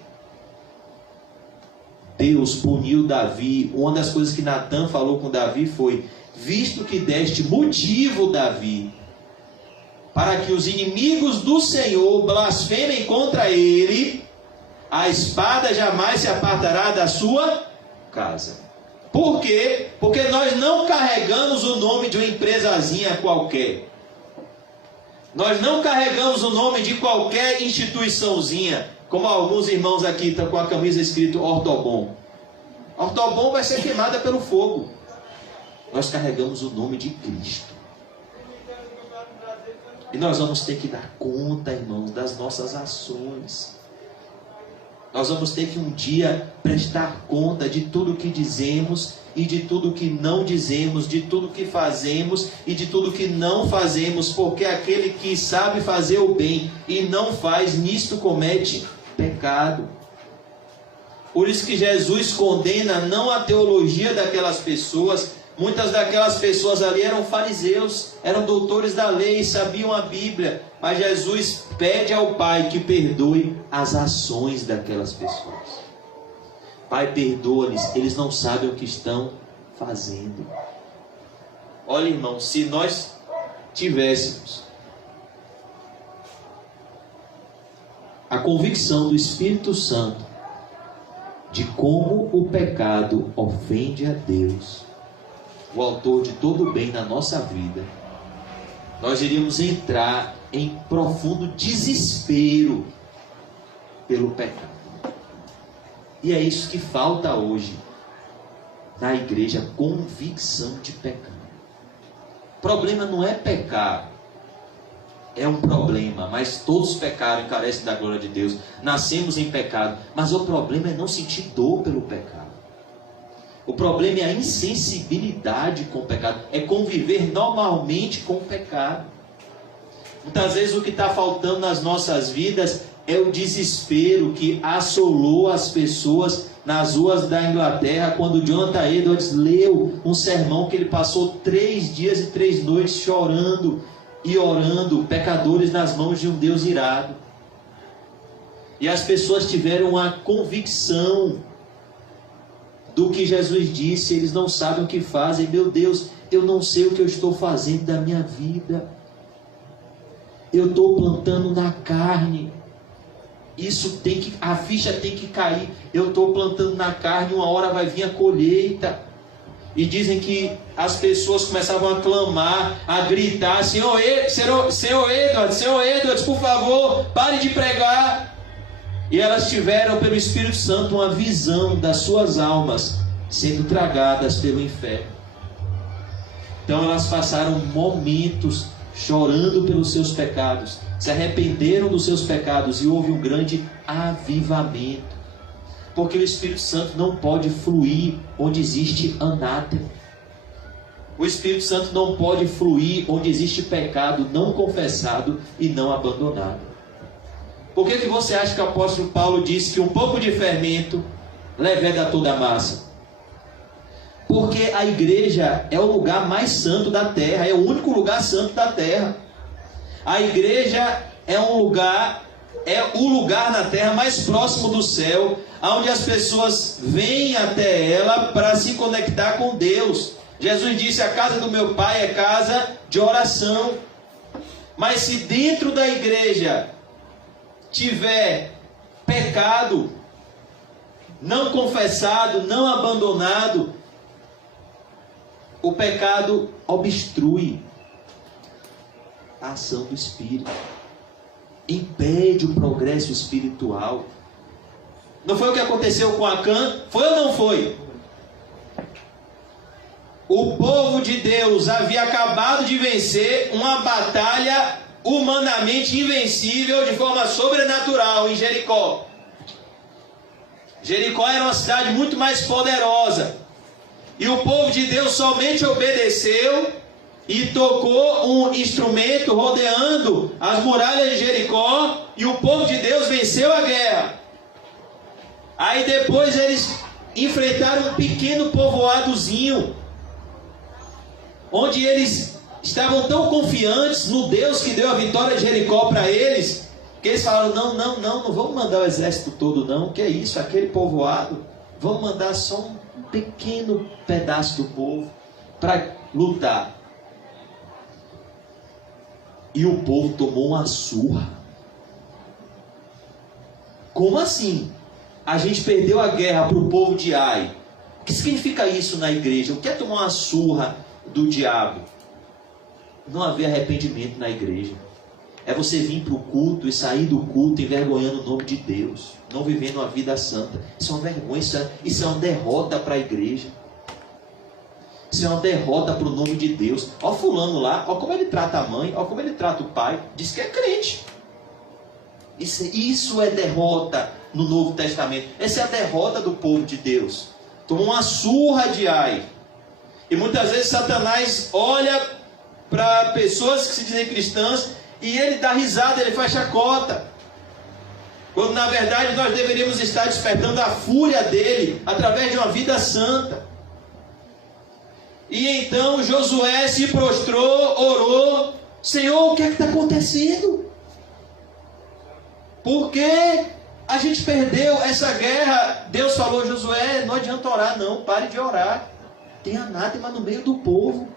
Deus puniu Davi? Uma das coisas que Natan falou com Davi foi: visto que deste motivo, Davi, para que os inimigos do Senhor blasfemem contra ele, a espada jamais se apartará da sua casa. Por quê? Porque nós não carregamos o nome de uma empresazinha qualquer. Nós não carregamos o nome de qualquer instituiçãozinha, como alguns irmãos aqui estão com a camisa escrito Ortobon. Ortobon vai ser queimada pelo fogo. Nós carregamos o nome de Cristo. E nós vamos ter que dar conta, irmãos, das nossas ações. Nós vamos ter que um dia prestar conta de tudo que dizemos e de tudo que não dizemos, de tudo que fazemos e de tudo que não fazemos, porque aquele que sabe fazer o bem e não faz, nisto comete pecado. Por isso que Jesus condena não a teologia daquelas pessoas. Muitas daquelas pessoas ali eram fariseus, eram doutores da lei, sabiam a Bíblia, mas Jesus pede ao Pai que perdoe as ações daquelas pessoas. Pai, perdoa-lhes, eles não sabem o que estão fazendo. Olha, irmão, se nós tivéssemos a convicção do Espírito Santo de como o pecado ofende a Deus, o autor de todo o bem na nossa vida, nós iríamos entrar em profundo desespero pelo pecado. E é isso que falta hoje na igreja, convicção de pecado. O problema não é pecar, é um problema, mas todos pecaram e carecem da glória de Deus. Nascemos em pecado, mas o problema é não sentir dor pelo pecado. O problema é a insensibilidade com o pecado, é conviver normalmente com o pecado. Muitas vezes o que está faltando nas nossas vidas é o desespero que assolou as pessoas nas ruas da Inglaterra, quando Jonathan Edwards leu um sermão que ele passou 3 dias e 3 noites chorando e orando, pecadores nas mãos de um Deus irado. E as pessoas tiveram a convicção do que Jesus disse, eles não sabem o que fazem. Meu Deus, eu não sei o que eu estou fazendo da minha vida. Eu estou plantando na carne. A ficha tem que cair. Eu estou plantando na carne, uma hora vai vir a colheita. E dizem que as pessoas começavam a clamar, a gritar: Senhor Edwards, por favor, pare de pregar. E elas tiveram pelo Espírito Santo uma visão das suas almas sendo tragadas pelo inferno. Então elas passaram momentos chorando pelos seus pecados, se arrependeram dos seus pecados e houve um grande avivamento. Porque o Espírito Santo não pode fluir onde existe anátema. O Espírito Santo não pode fluir onde existe pecado não confessado e não abandonado. Por que você acha que o apóstolo Paulo disse que um pouco de fermento leveda toda a massa? Porque a igreja é o lugar mais santo da terra, é o único lugar santo da terra. A igreja é o lugar na terra mais próximo do céu, onde as pessoas vêm até ela para se conectar com Deus. Jesus disse: a casa do meu pai é casa de oração. Mas se dentro da igreja tiver pecado não confessado, não abandonado, o pecado obstrui a ação do Espírito, impede o progresso espiritual. Não foi o que aconteceu com Acã? Foi ou não foi? o povo de Deus havia acabado de vencer uma batalha humanamente invencível de forma sobrenatural em Jericó. Jericó era uma cidade muito mais poderosa. E o povo de Deus somente obedeceu e tocou um instrumento rodeando as muralhas de Jericó, e o povo de Deus venceu a guerra. Aí depois eles enfrentaram um pequeno povoadozinho, onde eles estavam tão confiantes no Deus que deu a vitória de Jericó para eles, que eles falaram, não vamos mandar o exército todo não, que é isso, aquele povoado, vamos mandar só um pequeno pedaço do povo para lutar. E o povo tomou uma surra. Como assim? A gente perdeu a guerra para o povo de Ai. O que significa isso na igreja? O que é tomar uma surra do diabo? Não haver arrependimento na igreja. É você vir para o culto e sair do culto envergonhando o nome de Deus, não vivendo uma vida santa. Isso é uma vergonha, isso é uma derrota para a igreja. Isso é uma derrota para o nome de Deus. Olha fulano lá, olha como ele trata a mãe, olha como ele trata o pai. Diz que é crente. Isso é derrota no Novo Testamento. Essa é a derrota do povo de Deus. Tomou uma surra de Ai. E muitas vezes Satanás olha para pessoas que se dizem cristãs e ele dá risada, ele faz chacota. Quando na verdade nós deveríamos estar despertando a fúria dele através de uma vida santa. E então Josué se prostrou, orou. Senhor, o que é que está acontecendo? Por que a gente perdeu essa guerra? Deus falou, Josué, não adianta orar não, pare de orar. Tem anátema no meio do povo.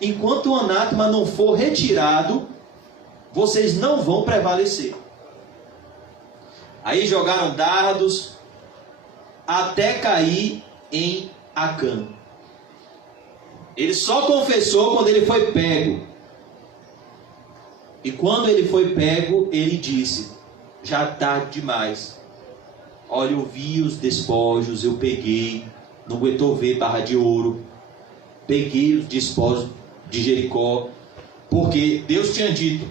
Enquanto o anátema não for retirado, vocês não vão prevalecer. Aí jogaram dardos até cair em Acã. Ele só confessou quando ele foi pego. E quando ele foi pego, ele disse, já tarde demais. Olha, eu vi os despojos, eu peguei, não aguentou ver barra de ouro. Peguei os despojos de Jericó, porque Deus tinha dito,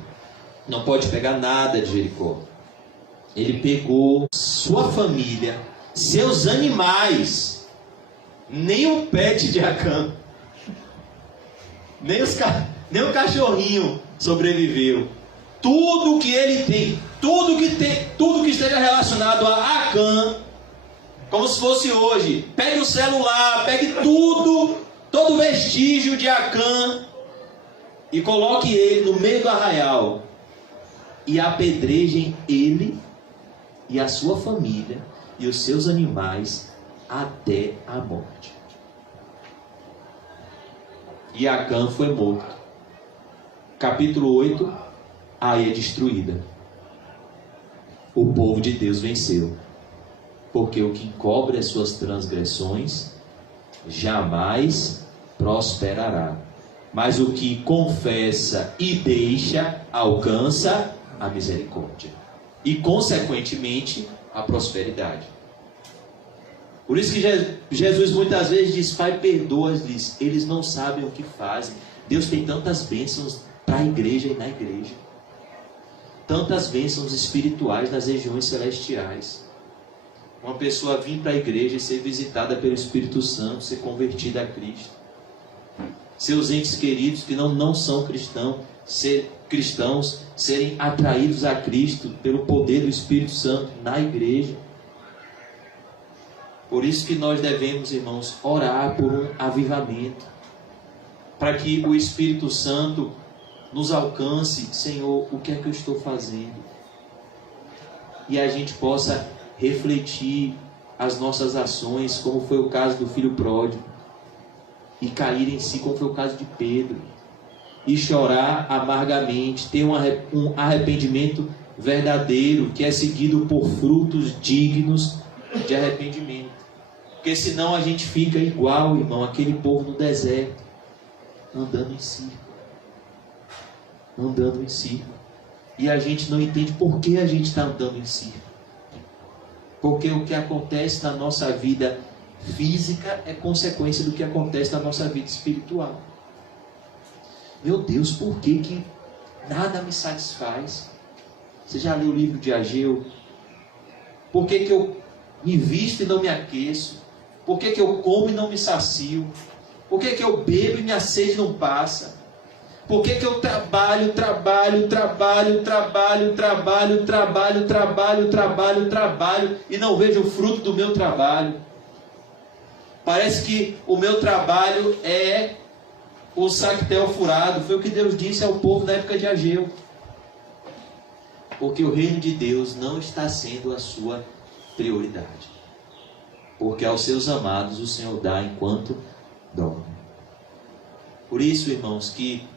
não pode pegar nada de Jericó. Ele pegou sua família, seus animais, nem o pet de Acã, nem o cachorrinho sobreviveu. Tudo que ele tem, tudo que esteja relacionado a Acã, como se fosse hoje, pegue o celular, pegue tudo, todo vestígio de Acã e coloque ele no meio do arraial e apedrejem ele e a sua família e os seus animais até a morte. E Acã foi morto. Capítulo 8, Ai é destruída. O povo de Deus venceu. Porque o que encobre as suas transgressões jamais prosperará. Mas o que confessa e deixa alcança a misericórdia. E consequentemente a prosperidade. Por isso que Jesus muitas vezes diz, Pai, perdoa-lhes, eles não sabem o que fazem. Deus tem tantas bênçãos para a igreja e na igreja. Tantas bênçãos espirituais nas regiões celestiais. Uma pessoa vir para a igreja e ser visitada pelo Espírito Santo, ser convertida a Cristo. Seus entes queridos que não são cristãos, serem atraídos a Cristo pelo poder do Espírito Santo na igreja. Por isso que nós devemos, irmãos, orar por um avivamento, para que o Espírito Santo nos alcance. Senhor, o que é que eu estou fazendo? E a gente possa refletir as nossas ações, como foi o caso do filho pródigo, e cair em si, como foi o caso de Pedro, e chorar amargamente, ter um arrependimento verdadeiro, que é seguido por frutos dignos de arrependimento. Porque senão a gente fica igual, irmão, aquele povo no deserto, andando em círculo. Andando em círculo. E a gente não entende por que a gente está andando em círculo. Porque o que acontece na nossa vida física é consequência do que acontece na nossa vida espiritual. Meu Deus, por que nada me satisfaz? Você já leu o livro de Ageu? Por que eu me visto e não me aqueço? Por que eu como e não me sacio? Por que eu bebo e minha sede não passa? Por que eu trabalho e não vejo o fruto do meu trabalho? Parece que o meu trabalho é o sactel furado. Foi o que Deus disse ao povo na época de Ageu. Porque o reino de Deus não está sendo a sua prioridade. Porque aos seus amados o Senhor dá enquanto dorme. Por isso, irmãos, que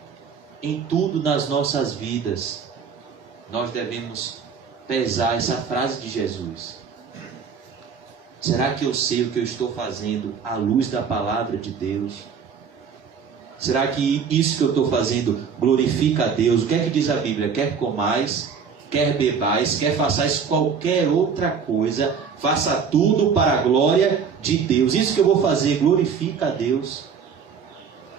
em tudo nas nossas vidas nós devemos pesar essa frase de Jesus. Será que eu sei o que eu estou fazendo à luz da palavra de Deus? Será que isso que eu estou fazendo glorifica a Deus? O que é que diz a Bíblia? Quer comais, quer bebais, quer façais qualquer outra coisa, faça tudo para a glória de Deus. Isso que eu vou fazer glorifica a Deus.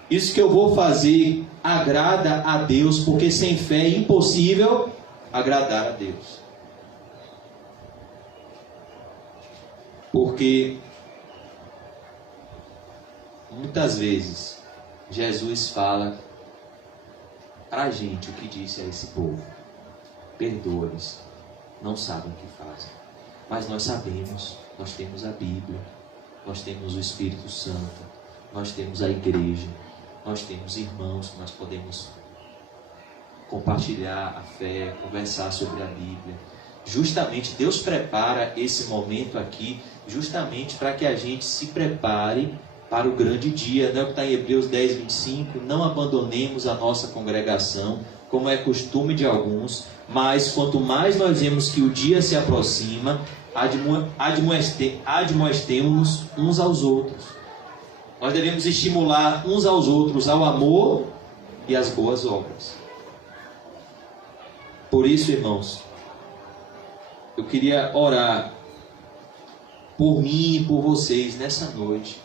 Isso que eu vou fazer agrada a Deus, porque sem fé é impossível agradar a Deus. Porque muitas vezes Jesus fala para a gente o que disse a esse povo: perdoa-lhes, não sabem o que fazem. Mas nós sabemos, nós temos a Bíblia, nós temos o Espírito Santo, nós temos a igreja, nós temos irmãos que nós podemos compartilhar a fé, conversar sobre a Bíblia. Justamente Deus prepara esse momento aqui justamente para que a gente se prepare para o grande dia, né? O que está em Hebreus 10, 25, não abandonemos a nossa congregação, como é costume de alguns, mas quanto mais nós vemos que o dia se aproxima, admoestemos uns aos outros. Nós devemos estimular uns aos outros ao amor e às boas obras. Por isso, irmãos, eu queria orar por mim e por vocês nessa noite.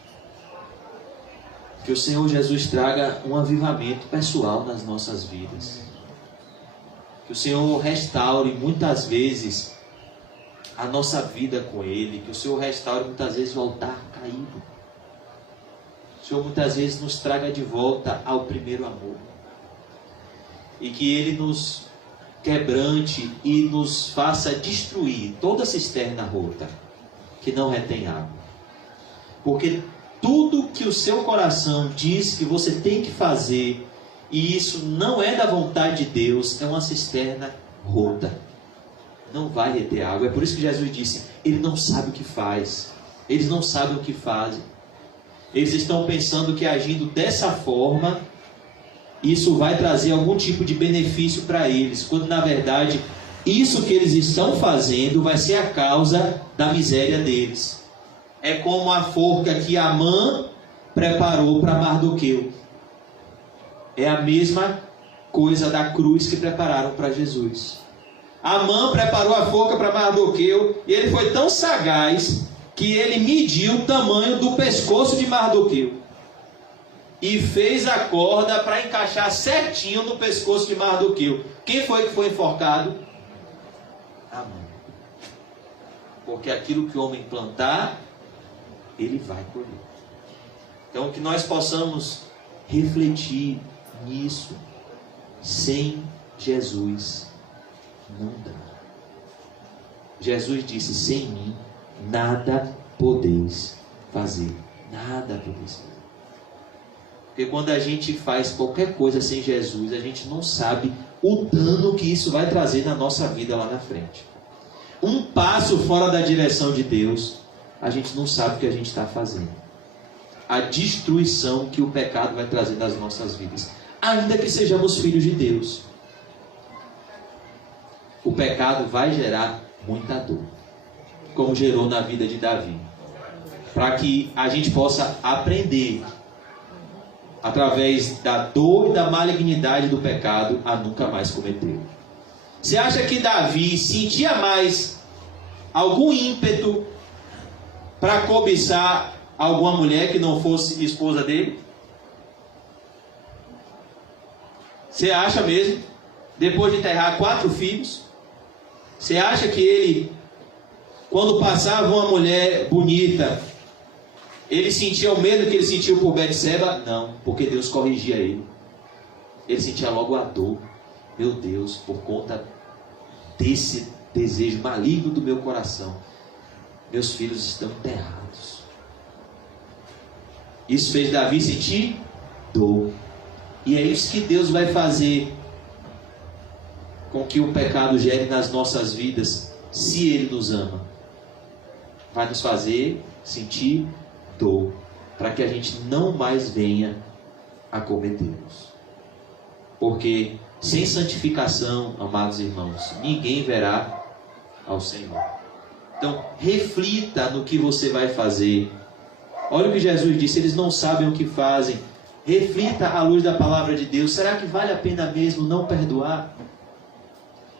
Que o Senhor Jesus traga um avivamento pessoal nas nossas vidas. Que o Senhor restaure muitas vezes a nossa vida com Ele. Que o Senhor restaure muitas vezes o altar caído. Que o Senhor muitas vezes nos traga de volta ao primeiro amor. E que Ele nos quebrante e nos faça destruir toda cisterna rota que não retém água. Porque tudo que o seu coração diz que você tem que fazer, e isso não é da vontade de Deus, é uma cisterna rota. Não vai reter água. É por isso que Jesus disse: ele não sabe o que faz. Eles não sabem o que fazem. Eles estão pensando que agindo dessa forma, isso vai trazer algum tipo de benefício para eles, quando na verdade isso que eles estão fazendo vai ser a causa da miséria deles. É como a forca que Amã preparou para Mardoqueu. É a mesma coisa da cruz que prepararam para Jesus. Amã preparou a forca para Mardoqueu e ele foi tão sagaz que ele mediu o tamanho do pescoço de Mardoqueu e fez a corda para encaixar certinho no pescoço de Mardoqueu. Quem foi que foi enforcado? Amã. Porque aquilo que o homem plantar, ele vai colher. Então que nós possamos refletir nisso. Sem Jesus não dá. Jesus disse: sem mim nada podeis fazer. Nada podeis fazer. Porque quando a gente faz qualquer coisa sem Jesus, a gente não sabe o dano que isso vai trazer na nossa vida lá na frente. Um passo fora da direção de Deus, a gente não sabe o que a gente está fazendo. A destruição que o pecado vai trazer nas nossas vidas. Ainda que sejamos filhos de Deus, o pecado vai gerar muita dor, como gerou na vida de Davi. Para que a gente possa aprender, através da dor e da malignidade do pecado, a nunca mais cometer. Você acha que Davi sentia mais algum ímpeto para cobiçar alguma mulher que não fosse esposa dele? Você acha mesmo? Depois de enterrar 4 filhos, você acha que ele, quando passava uma mulher bonita, ele sentia o mesmo que ele sentiu por Betseba? Não, porque Deus corrigia ele. Ele sentia logo a dor. Meu Deus, por conta desse desejo maligno do meu coração, meus filhos estão enterrados. Isso fez Davi sentir dor. E é isso que Deus vai fazer com que o pecado gere nas nossas vidas, se Ele nos ama. Vai nos fazer sentir dor, para que a gente não mais venha a cometê-los. Porque sem santificação, amados irmãos, ninguém verá ao Senhor. Então, reflita no que você vai fazer. Olha o que Jesus disse: eles não sabem o que fazem. Reflita à luz da palavra de Deus. Será que vale a pena mesmo não perdoar?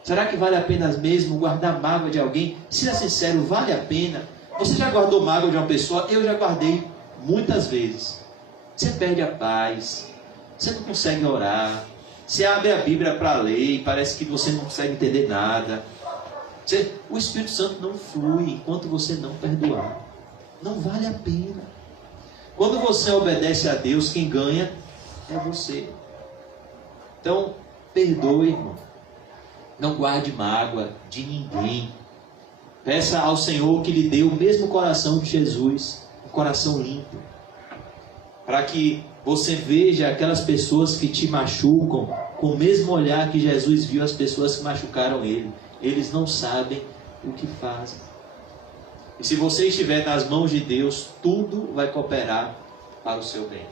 Será que vale a pena mesmo guardar mágoa de alguém? Seja sincero, vale a pena? Você já guardou mágoa de uma pessoa? Eu já guardei muitas vezes. Você perde a paz, você não consegue orar, você abre a Bíblia para ler e parece que você não consegue entender nada. O Espírito Santo não flui enquanto você não perdoar. Não vale a pena. Quando você obedece a Deus, quem ganha é você. Então, perdoe, irmão. Não guarde mágoa de ninguém. Peça ao Senhor que lhe dê o mesmo coração de Jesus, um coração limpo, para que você veja aquelas pessoas que te machucam com o mesmo olhar que Jesus viu as pessoas que machucaram ele. Eles não sabem o que fazem. E se você estiver nas mãos de Deus, tudo vai cooperar para o seu bem.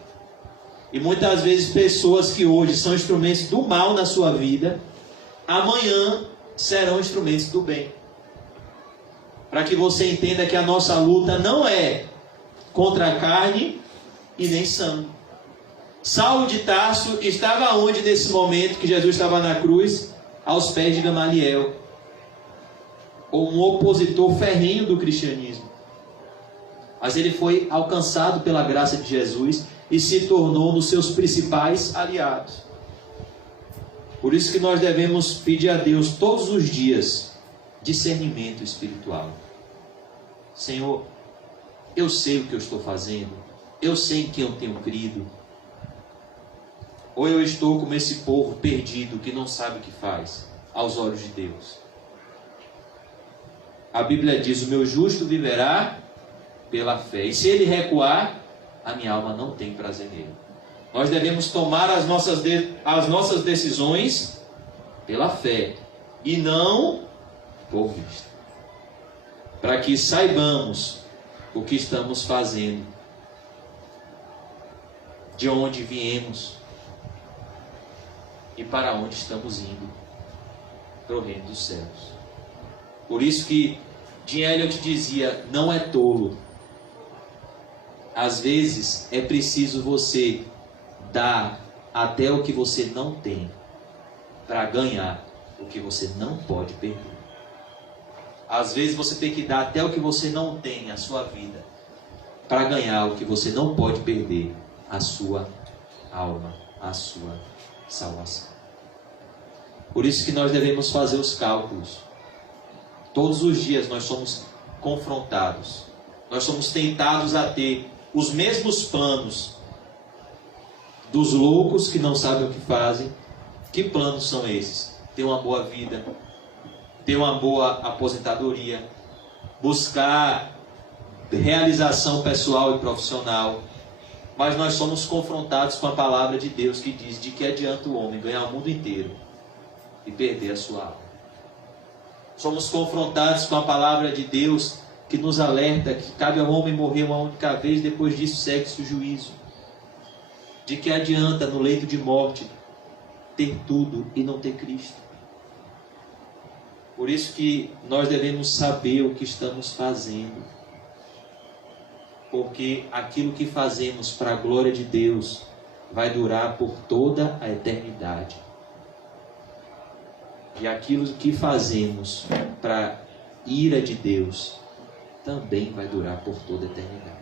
E muitas vezes pessoas que hoje são instrumentos do mal na sua vida, amanhã serão instrumentos do bem. Para que você entenda que a nossa luta não é contra a carne e nem sangue. Saulo de Tarso estava onde nesse momento que Jesus estava na cruz? Aos pés de Gamaliel, um opositor ferrenho do cristianismo. Mas ele foi alcançado pela graça de Jesus e se tornou um dos seus principais aliados. Por isso que nós devemos pedir a Deus todos os dias discernimento espiritual. Senhor, eu sei o que eu estou fazendo, eu sei em quem eu tenho crido, ou eu estou como esse povo perdido que não sabe o que faz aos olhos de Deus. A Bíblia diz: o meu justo viverá pela fé, e se ele recuar, a minha alma não tem prazer nele. Nós devemos tomar as nossas decisões pela fé e não por vista, para que saibamos o que estamos fazendo, de onde viemos e para onde estamos indo, pro reino dos céus. Por isso que Jim Elliot dizia: não é tolo. Às vezes é preciso você dar até o que você não tem, para ganhar o que você não pode perder. Às vezes você tem que dar até o que você não tem, a sua vida, para ganhar o que você não pode perder, a sua alma, a sua salvação. Por isso que nós devemos fazer os cálculos. Todos os dias nós somos confrontados, nós somos tentados a ter os mesmos planos dos loucos que não sabem o que fazem. Que planos são esses? Ter uma boa vida, ter uma boa aposentadoria, buscar realização pessoal e profissional. Mas nós somos confrontados com a palavra de Deus que diz: de que adianta o homem ganhar o mundo inteiro e perder a sua alma? Somos confrontados com a palavra de Deus que nos alerta que cabe ao homem morrer uma única vez, depois disso segue-se o juízo. De que adianta no leito de morte ter tudo e não ter Cristo? Por isso que nós devemos saber o que estamos fazendo, porque aquilo que fazemos para a glória de Deus vai durar por toda a eternidade. E aquilo que fazemos para a ira de Deus também vai durar por toda a eternidade.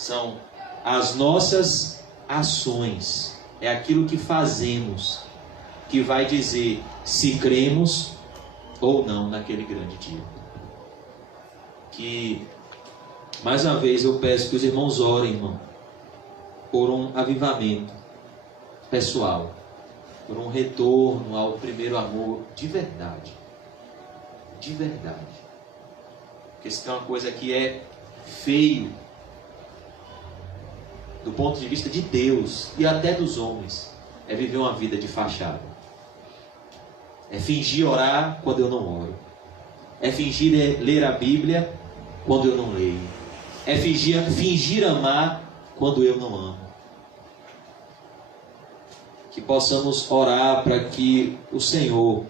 São as nossas ações, é aquilo que fazemos, que vai dizer se cremos ou não naquele grande dia. Que, mais uma vez, eu peço que os irmãos orem, irmão, por um avivamento pessoal, por um retorno ao primeiro amor de verdade. De verdade. Porque se tem uma coisa que é feio, do ponto de vista de Deus e até dos homens, é viver uma vida de fachada. É fingir orar quando eu não oro. É fingir ler a Bíblia quando eu não leio. É fingir amar quando eu não amo. Que possamos orar para que o Senhor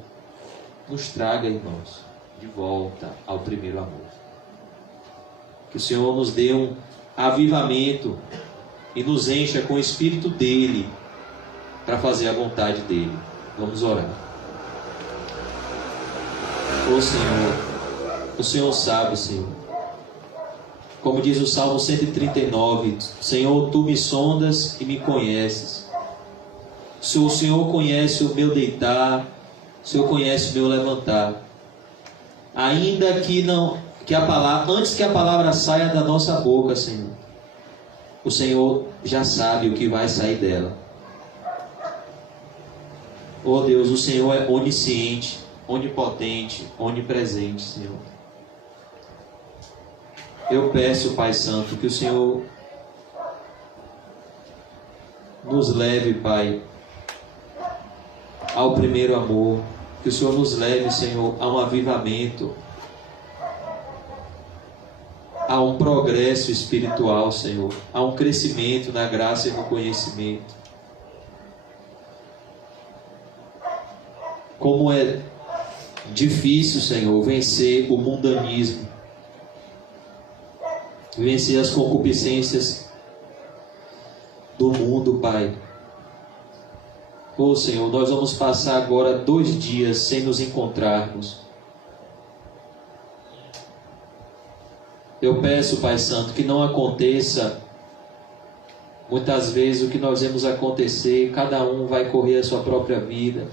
nos traga, irmãos, de volta ao primeiro amor. Que o Senhor nos dê um avivamento e nos encha com o Espírito dEle para fazer a vontade dEle. Vamos orar. Ô Senhor, o Senhor sabe, Senhor. Como diz o Salmo 139, Senhor, Tu me sondas e me conheces. O Senhor conhece o meu deitar, o Senhor conhece o meu levantar. Ainda que a palavra, antes que a palavra saia da nossa boca, Senhor, o Senhor já sabe o que vai sair dela. Oh Deus, o Senhor é onisciente, onipotente, onipresente, Senhor. Eu peço, Pai Santo, que o Senhor nos leve, Pai, ao primeiro amor. Que o Senhor nos leve, Senhor, a um avivamento, a um progresso espiritual, Senhor, a um crescimento na graça e no conhecimento. Como é difícil, Senhor, vencer o mundanismo, vencer as concupiscências do mundo, Pai. Oh Senhor, nós vamos passar agora 2 dias sem nos encontrarmos. Eu peço, Pai Santo, que não aconteça muitas vezes o que nós vemos acontecer, cada um vai correr a sua própria vida.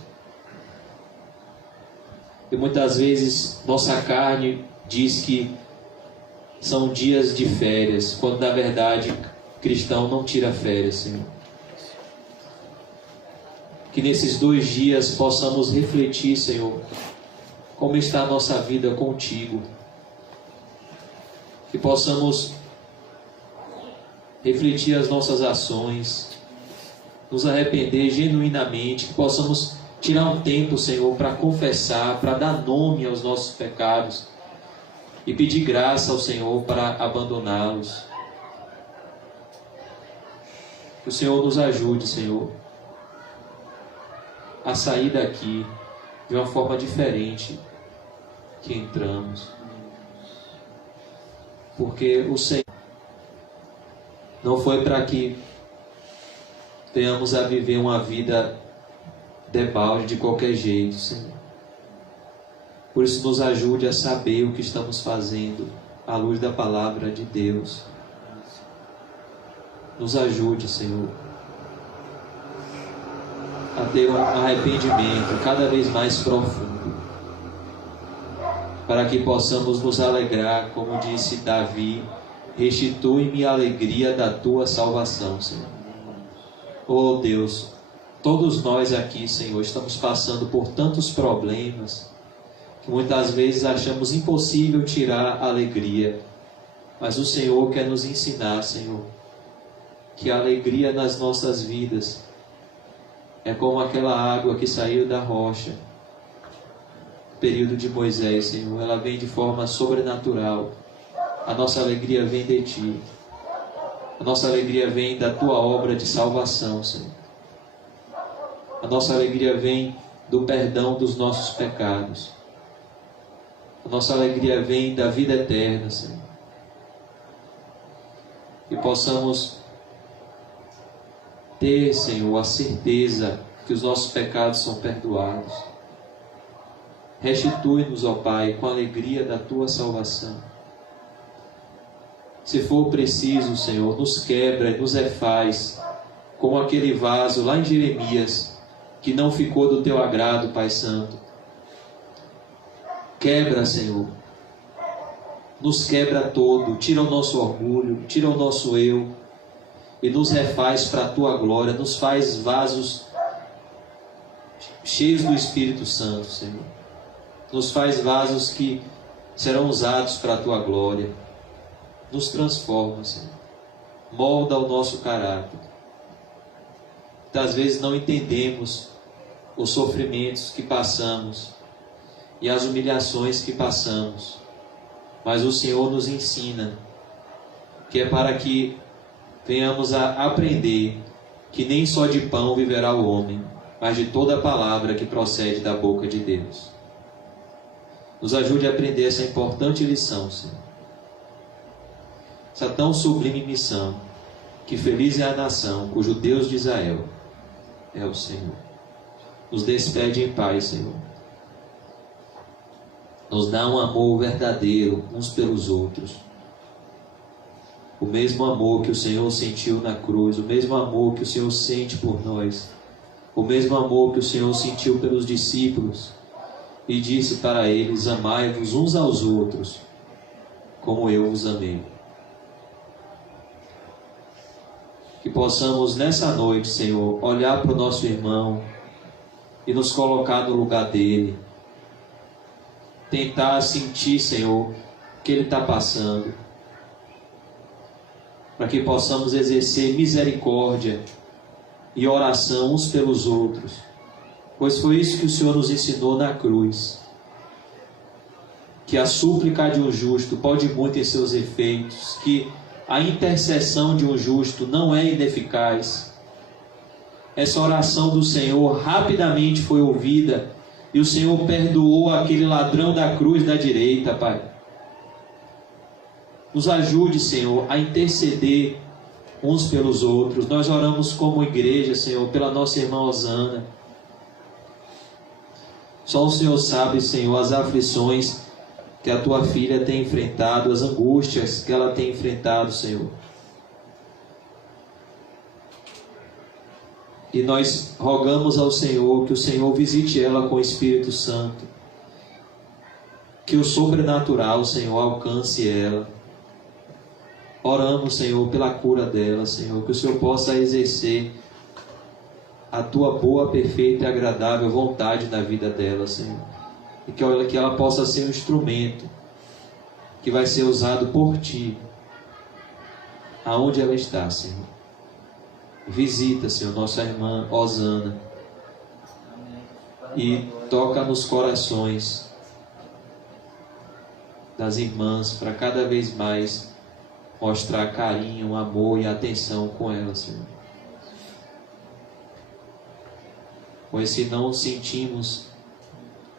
E muitas vezes nossa carne diz que são dias de férias, quando na verdade cristão não tira férias, Senhor. Que nesses 2 dias possamos refletir, Senhor, como está a nossa vida contigo. Que possamos refletir as nossas ações, nos arrepender genuinamente, que possamos tirar um tempo, Senhor, para confessar, para dar nome aos nossos pecados e pedir graça ao Senhor para abandoná-los. Que o Senhor nos ajude, Senhor, a sair daqui de uma forma diferente que entramos. Porque o Senhor não foi para que tenhamos a viver uma vida debalde de qualquer jeito, Senhor. Por isso nos ajude a saber o que estamos fazendo à luz da palavra de Deus. Nos ajude, Senhor, a ter um arrependimento cada vez mais profundo, para que possamos nos alegrar, como disse Davi: restitui-me a alegria da tua salvação, Senhor. Oh Deus, todos nós aqui, Senhor, estamos passando por tantos problemas que muitas vezes achamos impossível tirar a alegria, mas o Senhor quer nos ensinar, Senhor, que a alegria nas nossas vidas é como aquela água que saiu da rocha no período de Moisés, Senhor. Ela vem de forma sobrenatural. A nossa alegria vem de Ti. A nossa alegria vem da Tua obra de salvação, Senhor. A nossa alegria vem do perdão dos nossos pecados. A nossa alegria vem da vida eterna, Senhor. E possamos ter, Senhor, a certeza que os nossos pecados são perdoados. Restitui-nos, ó Pai, com a alegria da Tua salvação. Se for preciso, Senhor, nos quebra e nos refaz, como aquele vaso lá em Jeremias, que não ficou do teu agrado, Pai Santo. Quebra, Senhor. Nos quebra todo, tira o nosso orgulho, tira o nosso eu, e nos refaz para a tua glória, nos faz vasos cheios do Espírito Santo, Senhor. Nos faz vasos que serão usados para a tua glória. Nos transforma, Senhor. Molda o nosso caráter. Muitas vezes não entendemos os sofrimentos que passamos e as humilhações que passamos, mas o Senhor nos ensina que é para que venhamos a aprender que nem só de pão viverá o homem, mas de toda a palavra que procede da boca de Deus. Nos ajude a aprender essa importante lição, Senhor. Essa tão sublime missão, que feliz é a nação cujo Deus de Israel é o Senhor. Nos despede em paz, Senhor. Nos dá um amor verdadeiro uns pelos outros. O mesmo amor que o Senhor sentiu na cruz, o mesmo amor que o Senhor sente por nós, o mesmo amor que o Senhor sentiu pelos discípulos e disse para eles: amai-vos uns aos outros, como eu vos amei. Que possamos nessa noite, Senhor, olhar para o nosso irmão e nos colocar no lugar dele, tentar sentir, Senhor, o que ele está passando, para que possamos exercer misericórdia e oração uns pelos outros, pois foi isso que o Senhor nos ensinou na cruz, que a súplica de um justo pode muito em seus efeitos, que a intercessão de um justo não é ineficaz. Essa oração do Senhor rapidamente foi ouvida e o Senhor perdoou aquele ladrão da cruz da direita, Pai. Nos ajude, Senhor, a interceder uns pelos outros. Nós oramos como igreja, Senhor, pela nossa irmã Osana. Só o Senhor sabe, Senhor, as aflições que a tua filha tem enfrentado, as angústias que ela tem enfrentado, Senhor. E nós rogamos ao Senhor que o Senhor visite ela com o Espírito Santo, que o sobrenatural, Senhor, alcance ela. Oramos, Senhor, pela cura dela, Senhor, que o Senhor possa exercer a tua boa, perfeita e agradável vontade na vida dela, Senhor. E que ela possa ser um instrumento que vai ser usado por Ti, aonde ela está, Senhor. Visita, Senhor, nossa irmã Osana, e toca nos corações das irmãs, para cada vez mais mostrar carinho, amor e atenção com ela, Senhor. Pois se não sentimos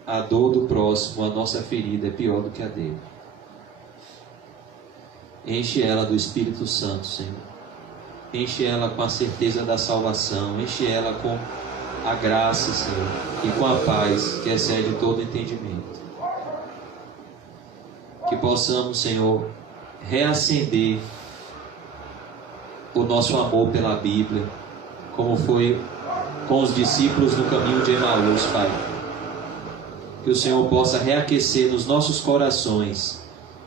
a dor do próximo, a nossa ferida é pior do que a dele. Enche ela do Espírito Santo, Senhor. Enche ela com a certeza da salvação. Enche ela com a graça, Senhor, e com a paz que excede todo entendimento. Que possamos, Senhor, reacender o nosso amor pela Bíblia, como foi com os discípulos no caminho de Emaús, Pai. Que o Senhor possa reaquecer nos nossos corações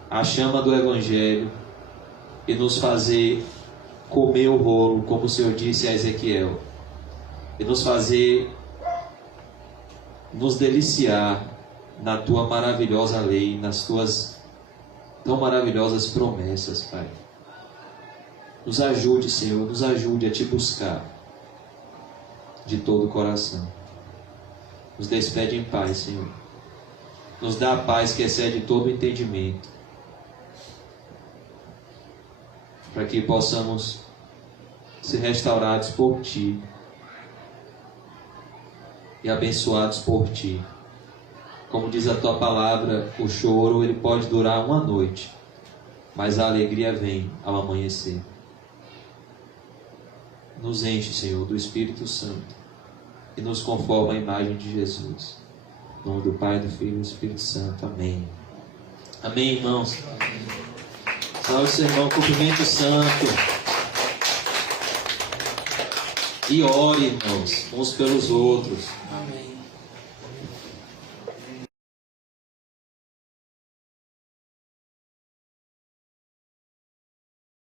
a chama do Evangelho e nos fazer comer o rolo, como o Senhor disse a Ezequiel, e nos fazer nos deliciar na Tua maravilhosa lei, nas Tuas tão maravilhosas promessas, Pai. Nos ajude, Senhor, nos ajude a Te buscar de todo o coração. Nos despede em paz, Senhor. Nos dá a paz que excede todo o entendimento, para que possamos ser restaurados por Ti e abençoados por Ti. Como diz a Tua palavra, o choro ele pode durar uma noite, mas a alegria vem ao amanhecer. Nos enche, Senhor, do Espírito Santo e nos conforma à imagem de Jesus. Em nome do Pai, do Filho e do Espírito Santo. Amém. Amém, irmãos. Salve seu irmão, cumprimento santo. E ore, irmãos, uns pelos outros. Amém.